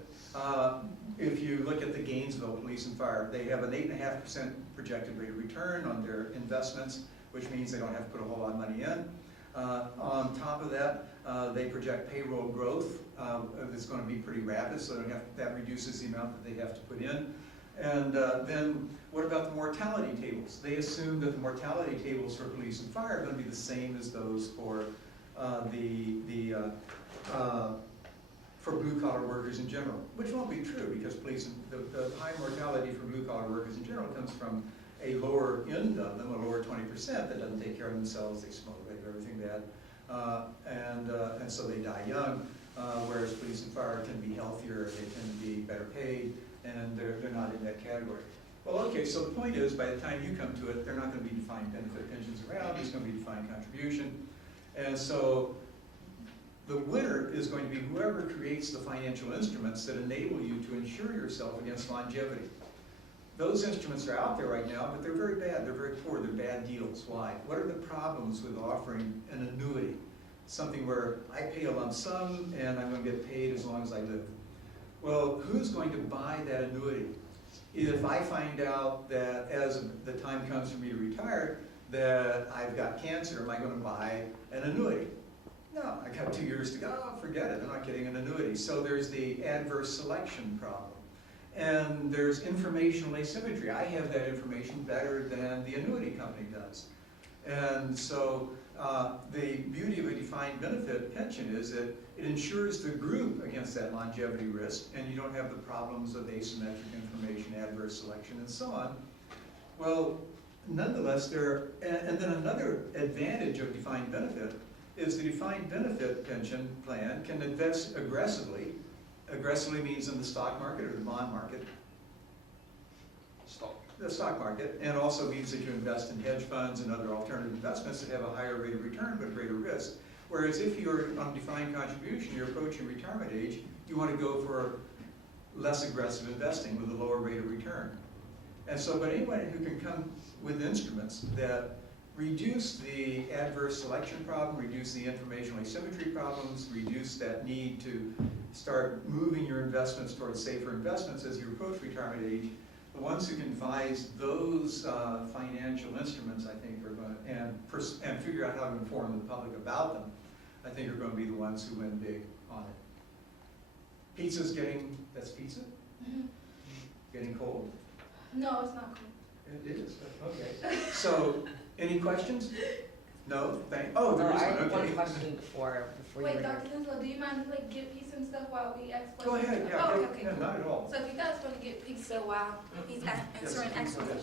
If you look at the Gainesville Police and Fire, they have an 8.5% projected rate of return on their investments, which means they don't have to put a whole lot of money in. On top of that, they project payroll growth that's going to be pretty rapid, so that reduces the amount that they have to put in. And then what about the mortality tables? They assume that the mortality tables for police and fire are going to be the same as those for for blue-collar workers in general, which won't be true because the high mortality for blue-collar workers in general comes from a lower end of them, a lower 20% that doesn't take care of themselves, they smoke, they do everything bad, and so they die young, whereas police and fire tend to be healthier, they tend to be better paid, and they're not in that category. Well, okay, so the point is, by the time you come to it, they're not going to be defined benefit pensions around, it's going to be defined contribution. And so the winner is going to be whoever creates the financial instruments that enable you to insure yourself against longevity. Those instruments are out there right now, but they're very bad, they're very poor, they're bad deals. Why? What are the problems with offering an annuity? Something where I pay a lump sum and I'm going to get paid as long as I live. Well, who's going to buy that annuity? if I find out that as the time comes for me to retire, that I've got cancer, am I gonna buy an annuity? No, I got 2 years to go, forget it, I'm not getting an annuity. So there's the adverse selection problem. And there's informational asymmetry. I have that information better than the annuity company does. And so the beauty of a defined benefit pension is that it insures the group against that longevity risk, and you don't have the problems of asymmetric information, adverse selection, and so on. Well, nonetheless, and then another advantage of defined benefit is the defined benefit pension plan can invest aggressively. Aggressively means in the stock market or the bond market. The stock market, and also means that you invest in hedge funds and other alternative investments that have a higher rate of return but greater risk. Whereas if you're on defined contribution, you're approaching retirement age, you want to go for less aggressive investing with a lower rate of return. And so, but anyone who can come with instruments that reduce the adverse selection problem, reduce the informational asymmetry problems, reduce that need to start moving your investments towards safer investments as you approach retirement age, the ones who can devise those financial instruments, I think, are going to, and figure out how to inform the public about them, I think are going to be the ones who win big on it. Pizza's getting, that's pizza? Mm-hmm. Getting cold? No, it's not cool. It is, okay. So, any questions? No? Oh, there is I one, have one okay. question before you Wait, were here. Dr. Winslow, do you mind if like get pizza and stuff while we ask Go questions? ahead, yeah, Oh, go- okay, yeah, cool. not at all. So if you guys want to get pizza while he's answering Yes, actual go ahead.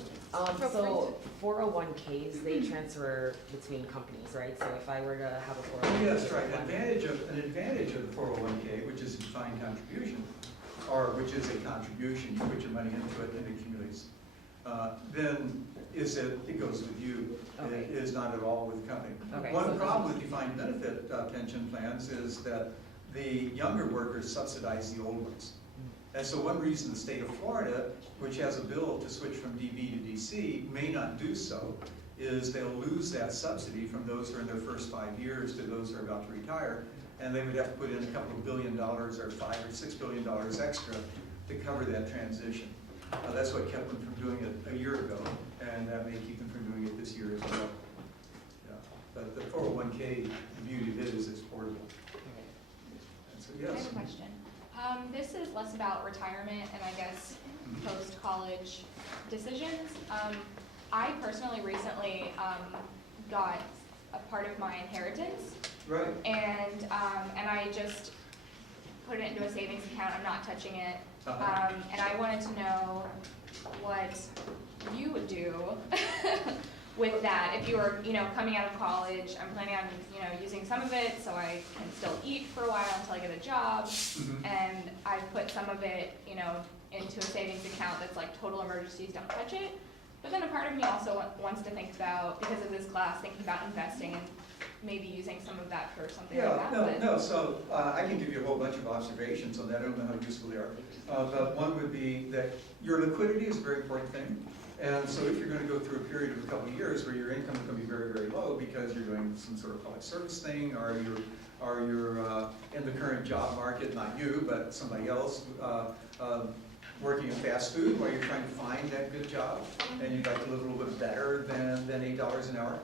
questions. So 401ks, they transfer between companies, right? So if I were to have a 401k. Oh, yes, right. An advantage of the 401k, which is a defined contribution, or which is a contribution, you put your money into it and it accumulates, then is that it goes with you. Okay. It is not at all with the company. Okay, One so problem with defined benefit pension plans is that the younger workers subsidize the old ones. And so one reason the state of Florida, which has a bill to switch from DB to DC, may not do so, is they'll lose that subsidy from those who are in their first 5 years to those who are about to retire, and they would have to put in a couple of $1 billion or $5 or $6 billion extra to cover that transition. That's what kept them from doing it a year ago, and that may keep them from doing it this year as well. Yeah. But the 401k, the beauty of it is it's portable. And so, I have yes. a question. This is less about retirement and I guess post-college decisions. I personally recently got a part of my inheritance, Right. and I just put it into a savings account. I'm not touching it. Uh-huh. And I wanted to know what you would do with that if you were, coming out of college. I'm planning on, using some of it so I can still eat for a while until I get a job. Mhm. And I've put some of it, into a savings account that's like total emergencies, don't touch it. But then a part of me also wants to think about, because of this class, thinking about investing and maybe using some of that for something like Yeah, that. no. So I can give you a whole bunch of observations on that. I don't know how useful they are. But one would be that your liquidity is a very important thing. And so if you're going to go through a period of a couple of years where your income is going to be very, very low because you're doing some sort of public service thing, or you're in the current job market, not you, but somebody else, working in fast food while you're trying to find that good job, and you'd like to live a little bit better than $8 an hour,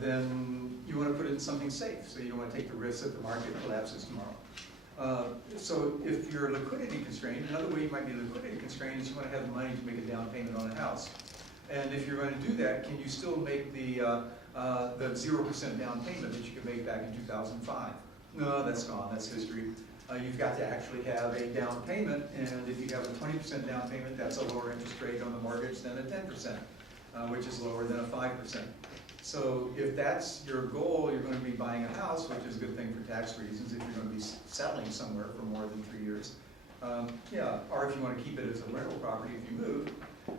then you want to put it in something safe. So you don't want to take the risk that the market collapses tomorrow. So if you're liquidity constrained, another way you might be liquidity constrained is you want to have the money to make a down payment on a house. And if you're going to do that, can you still make the 0% down payment that you could make back in 2005? No, that's gone, that's history. You've got to actually have a down payment, and if you have a 20% down payment, that's a lower interest rate on the mortgage than a 10%, which is lower than a 5%. So if that's your goal, you're going to be buying a house, which is a good thing for tax reasons if you're going to be settling somewhere for more than 3 years. Yeah, or if you want to keep it as a rental property if you move,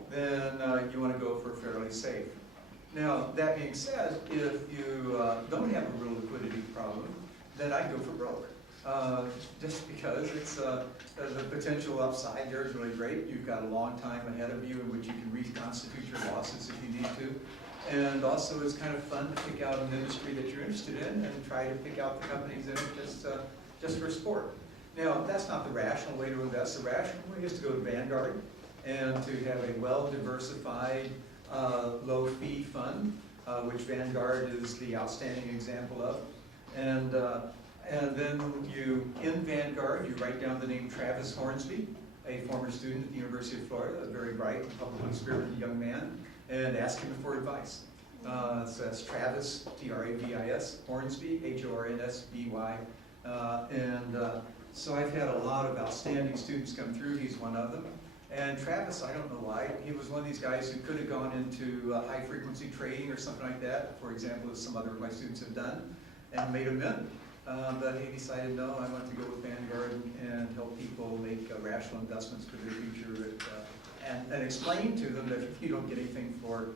then you want to go for fairly safe. Now, that being said, if you don't have a real liquidity problem, then I'd go for broke. Just because it's the potential upside there is really great. You've got a long time ahead of you in which you can reconstitute your losses if you need to. And also it's kind of fun to pick out an industry that you're interested in and try to pick out the companies in it just for sport. Now, that's not the rational way to invest. The rational way is to go to Vanguard and to have a well-diversified, low-fee fund, which Vanguard is the outstanding example of. And then in Vanguard, you write down the name Travis Hornsby, a former student at the University of Florida, a very bright, publicly spirited young man, and ask him for advice. So that's Travis, Travis, Hornsby, Hornsby. So I've had a lot of outstanding students come through. He's one of them. And Travis, I don't know why, he was one of these guys who could have gone into high-frequency trading or something like that, for example, as some other of my students have done, and made a mint. But he decided, no, I want to go with Vanguard and help people make rational investments for their future, and explain to them that if you don't get anything for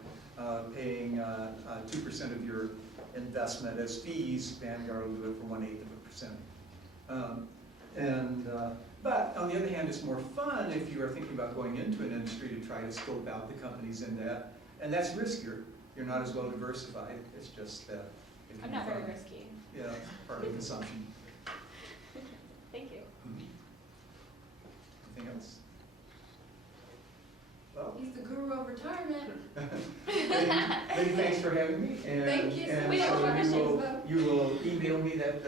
paying 2% of your investment as fees, Vanguard will do it for 1/8%. But on the other hand, it's more fun if you are thinking about going into an industry to try to scope out the companies in that, and that's riskier. You're not as well diversified. It's just that. I'm not very risky. Yeah, part of consumption. Thank you. Anything else? Well, He's the guru of retirement. Betty, thanks for having me. And, Thank you. And We have so more questions, you will email me that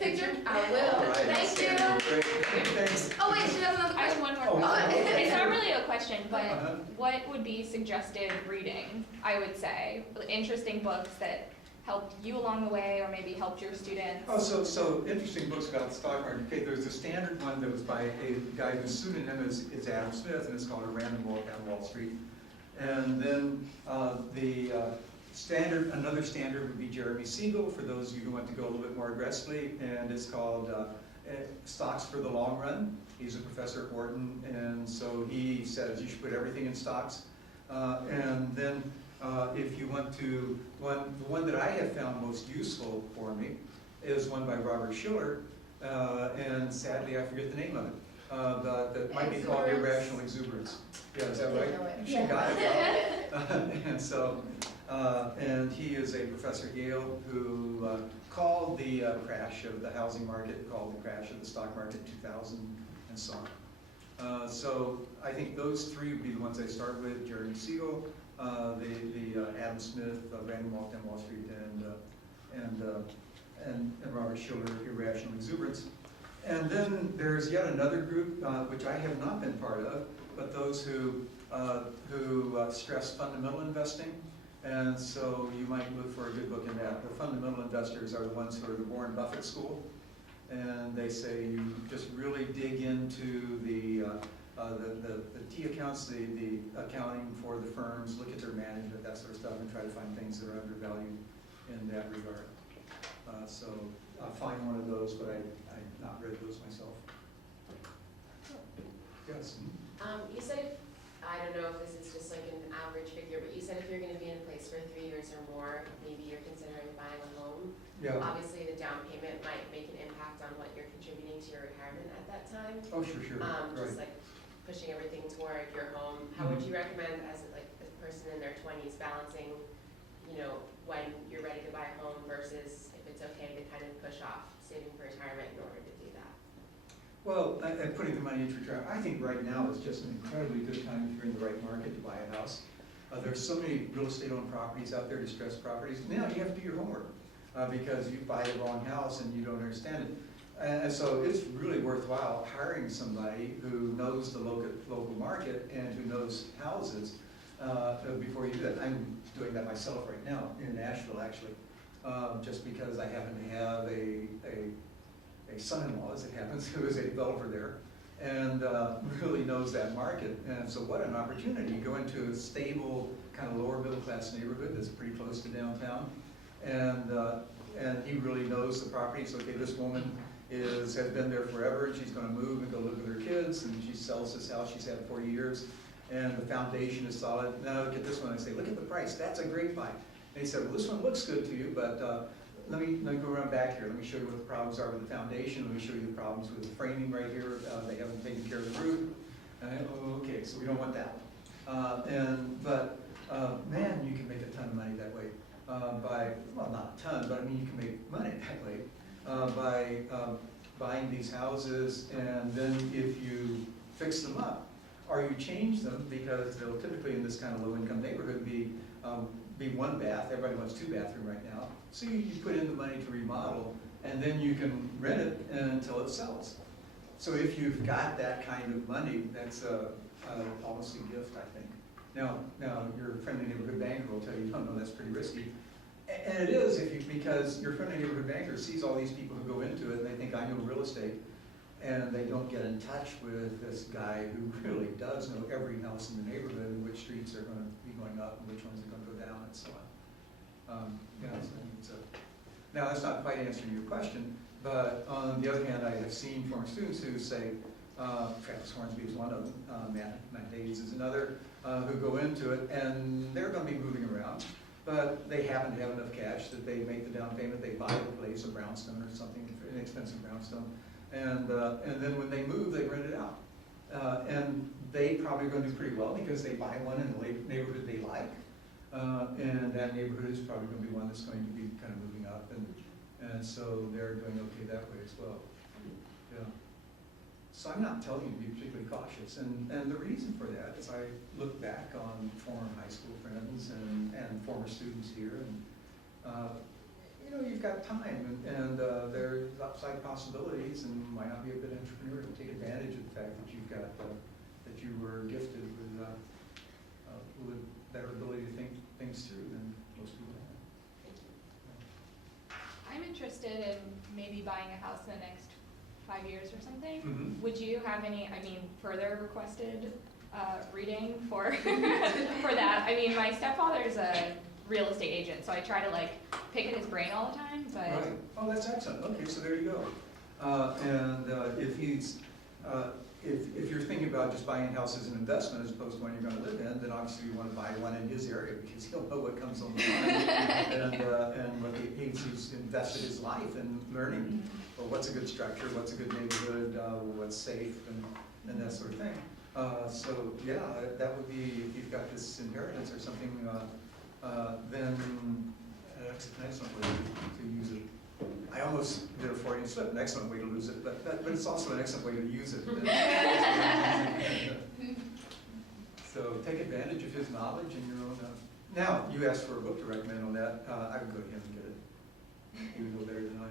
Picture? I will. All right. Thank you. Great. Thanks. Oh wait, she has another I have question. one more Oh, question. okay. It's not really a question, but Uh-huh. what would be suggested reading, I would say? Interesting books that helped you along the way or maybe helped your students? Oh, so interesting books about the stock market. Okay, there's a standard one that was by a guy whose pseudonym is Adam Smith, and it's called A Random Walk Down Wall Street. And then another standard would be Jeremy Siegel, for those of you who want to go a little bit more aggressively, and it's called Stocks for the Long Run. He's a professor at Wharton, and so he says you should put everything in stocks. And then if you want to, the one that I have found most useful for me is one by Robert Schiller, and sadly I forget the name of it. That might be called Irrational Exuberance. Yeah, is that right? She got it. And so, and he is a professor at Yale who called the crash of the housing market, called the crash of the stock market in 2000, and so on. So I think those three would be the ones I start with: Jeremy Siegel, the Adam Smith, Random Walk Down Wall Street, and Robert Schiller, Irrational Exuberance. And then there's yet another group, which I have not been part of, but those who stress fundamental investing. And so you might look for a good book in that. The fundamental investors are the ones who are the Warren Buffett school. And they say you just really dig into the T accounts, the accounting for the firms, look at their management, that sort of stuff, and try to find things that are undervalued in that regard. So I'll find one of those, but I've not read those myself. Yes? You said, I don't know if this is just like an average figure, but you said if you're gonna be in a place for 3 years or more, maybe you're considering buying a home. Yeah. Obviously, the down payment might make an impact on what you're contributing to your retirement at that time. Oh, sure. Just Right. like pushing everything toward your home. How would you recommend as like a person in their 20s balancing, when you're ready to buy a home versus if it's okay to kind of push off saving for retirement in order to do that? Well, and putting the money into retirement, I think right now is just an incredibly good time if you're in the right market to buy a house. There's so many real estate-owned properties out there, distressed properties. Now you have to do your homework because you buy the wrong house and you don't understand it. And so it's really worthwhile hiring somebody who knows the local market and who knows houses before you do that. I'm doing that myself right now in Nashville, actually, just because I happen to have a son-in-law, as it happens, who is a developer there and really knows that market. And so what an opportunity. You go into a stable, kind of lower middle class neighborhood that's pretty close to downtown, and he really knows the property. So, okay, this woman has been there forever, and she's going to move and go live with her kids, and she sells this house she's had 40 years, and the foundation is solid. Now look at this one. I say, look at the price. That's a great buy. And he said, well, this one looks good to you, but let me go around back here. Let me show you what the problems are with the foundation. Let me show you the problems with the framing right here. They haven't taken care of the roof. Okay, so we don't want that. Man, you can make a ton of money that way well, not a ton, but I mean, you can make money that way by buying these houses, and then if you fix them up, or you change them because they'll typically in this kind of low-income neighborhood be one bath. Everybody wants 2 bathroom right now. So you put in the money to remodel, and then you can rent it until it sells. So if you've got that kind of money, that's a policy gift, I think. Now your friendly neighborhood banker will tell you, no, that's pretty risky. And it is because your friendly neighborhood banker sees all these people who go into it and they think, I know real estate, and they don't get in touch with this guy who really does know every house in the neighborhood and which streets are going to be going up and which ones are going to go down and so on. Now that's not quite answering your question, but on the other hand, I have seen former students who say, Travis Hornsby is one of them, Matt Davies is another, who go into it and they're going to be moving around, but they happen to have enough cash that they make the down payment, they buy the place, a brownstone or something, an inexpensive brownstone, and then when they move, they rent it out. And they probably are going to do pretty well because they buy one in the neighborhood they like, and that neighborhood is probably going to be one that's going to be kind of moving up, and so they're doing okay that way as well. Yeah. So I'm not telling you to be particularly cautious, and the reason for that is I look back on former high school friends and former students here, and you've got time, and there's upside possibilities, and why not be a bit entrepreneurial, take advantage of the fact that you've got that you were gifted with better ability to think things through than most people have. I'm interested in maybe buying a house in the next 5 years or something. Mm-hmm. Would you have any, further requested reading for for that? I mean, my stepfather's a real estate agent, so I try to pick at his brain all the time, but. Right. Oh, that's excellent. Okay, so there you go. If he's, if you're thinking about just buying a house as an investment as opposed to one you're going to live in, then obviously you want to buy one in his area because he'll know what comes on the line and what he's invested his life in learning. Well, what's a good structure? What's a good neighborhood? What's safe and that sort of thing. So yeah, that would be if you've got this inheritance or something. Then that's an excellent way to use it. I almost did a Freudian slip, an excellent way to lose it, but it's also an excellent way to use it. So take advantage of his knowledge and your own. Now, you asked for a book to recommend on that. I would go to him and get it. He would know better than I.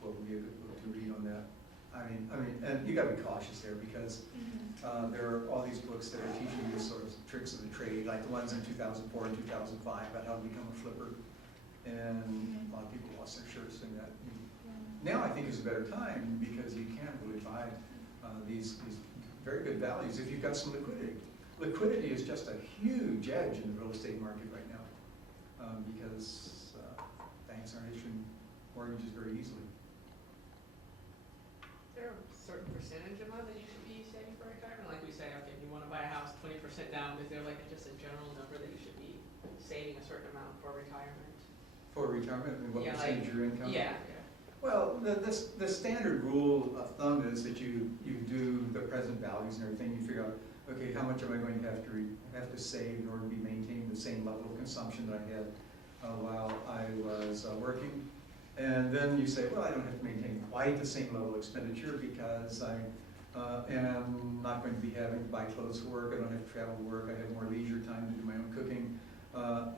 What would be a good book to read on that? I mean, and you got to be cautious there because there are all these books that are teaching you sort of tricks of the trade, like the ones in 2004 and 2005 about how to become a flipper. And a lot of people lost their shirts doing that. Now I think is a better time because you can really buy these very good values if you've got some liquidity. Liquidity is just a huge edge in the real estate market right now because banks aren't issuing mortgages very easily. Is there a certain percentage amount that you should be saving for retirement? Like we say, okay, if you want to buy a house 20% down, is there just a general number that you should be saving a certain amount for retirement? For retirement, I mean, what percentage of your income? Yeah. Well, the standard rule of thumb is that you do the present values and everything. You figure out, okay, how much am I going to have to save in order to be maintaining the same level of consumption that I had while I was working. And then you say, well, I don't have to maintain quite the same level of expenditure because I am not going to be having to buy clothes for work. I don't have to travel to work. I have more leisure time to do my own cooking.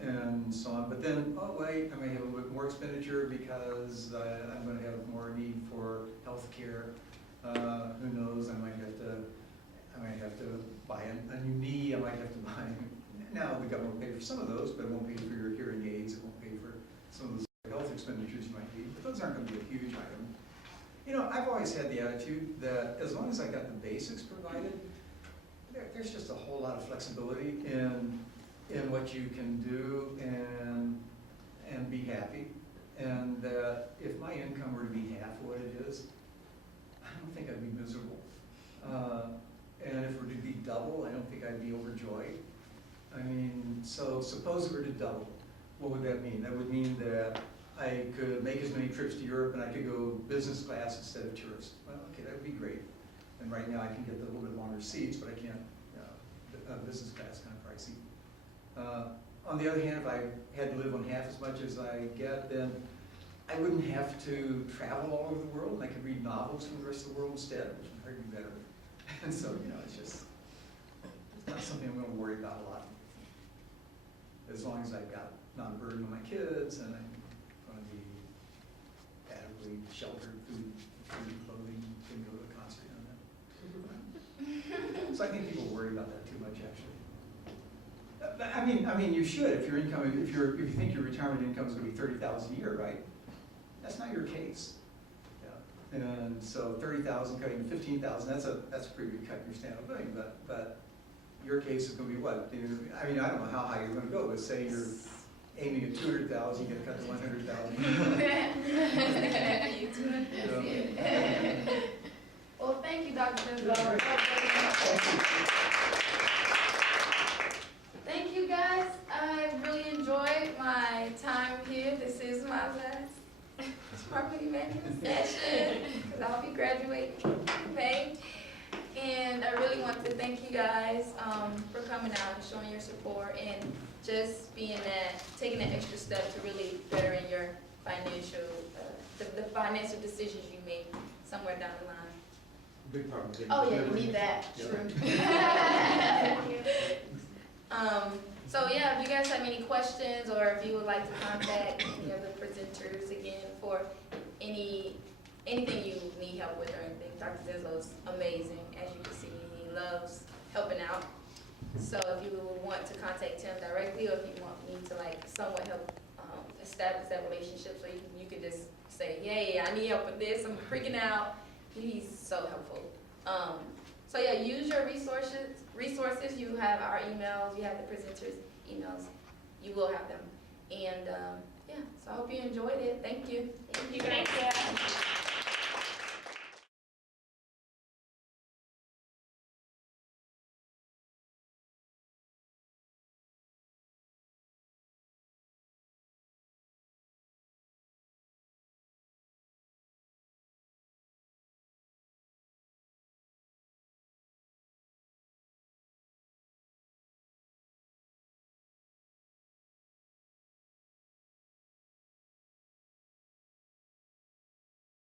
And so on. But then, oh wait, I may have a little bit more expenditure because I'm going to have more need for health care. Who knows? I might have to buy a new knee. I might have to buy. Now the government will pay for some of those, but it won't pay for your hearing aids. It won't pay for some of those health expenditures you might need. But those aren't going to be a huge item. I've always had the attitude that as long as I got the basics provided, there's just a whole lot of flexibility in what you can do and be happy, and that if my income were to be half of what it is, I don't think I'd be miserable. And if it were to be double, I don't think I'd be overjoyed. I mean, so suppose it were to double, what would that mean? That would mean that I could make as many trips to Europe and I could go business class instead of tourist. Well, okay, that would be great. And right now I can get the little bit longer seats, but I can't, business class kind of pricey. On the other hand, if I had to live on half as much as I get, then I wouldn't have to travel all over the world, and I could read novels from the rest of the world instead, which would probably be better. And so, it's just, about a lot. As long as I've got not a burden on my kids and I'm gonna be adequately sheltered, food, clothing, can go to a concert and that. So I think people worry about that too much, actually. But I mean, you should, if your income, if you think your retirement income is gonna be $30,000 a year, right? That's not your case. Yeah. And so 30,000 cutting to 15,000, that's a pretty good cut in your standard of living, but your case is gonna be what? I mean, I don't know how high you're gonna go, but say you're aiming at 200,000, you get cut to 100,000. Well, thank you, Dr. Yeah, Denzel. great. Thank you, guys. I really enjoyed my time here. This is my last property management session, because I'll be graduating in May. And I really want to thank you guys for coming out and showing your support and just taking that extra step to really bettering your financial, the financial decisions you make somewhere down the line. Big part of it. Oh, yeah, you need that, Yeah. true. So yeah, if you guys have any questions or if you would like to contact any of the presenters again for anything you need help with or anything, Dr. Denzel's amazing. As you can see, he loves helping out. So if you want to contact him directly or if you want me to like somewhat help establish that relationship so you can just say, hey, I need help with this, I'm freaking out. He's so helpful. So yeah, use your resources. You have our emails, you have the presenters' emails. You will have them. And yeah, so I hope you enjoyed it. Thank you. Thank you.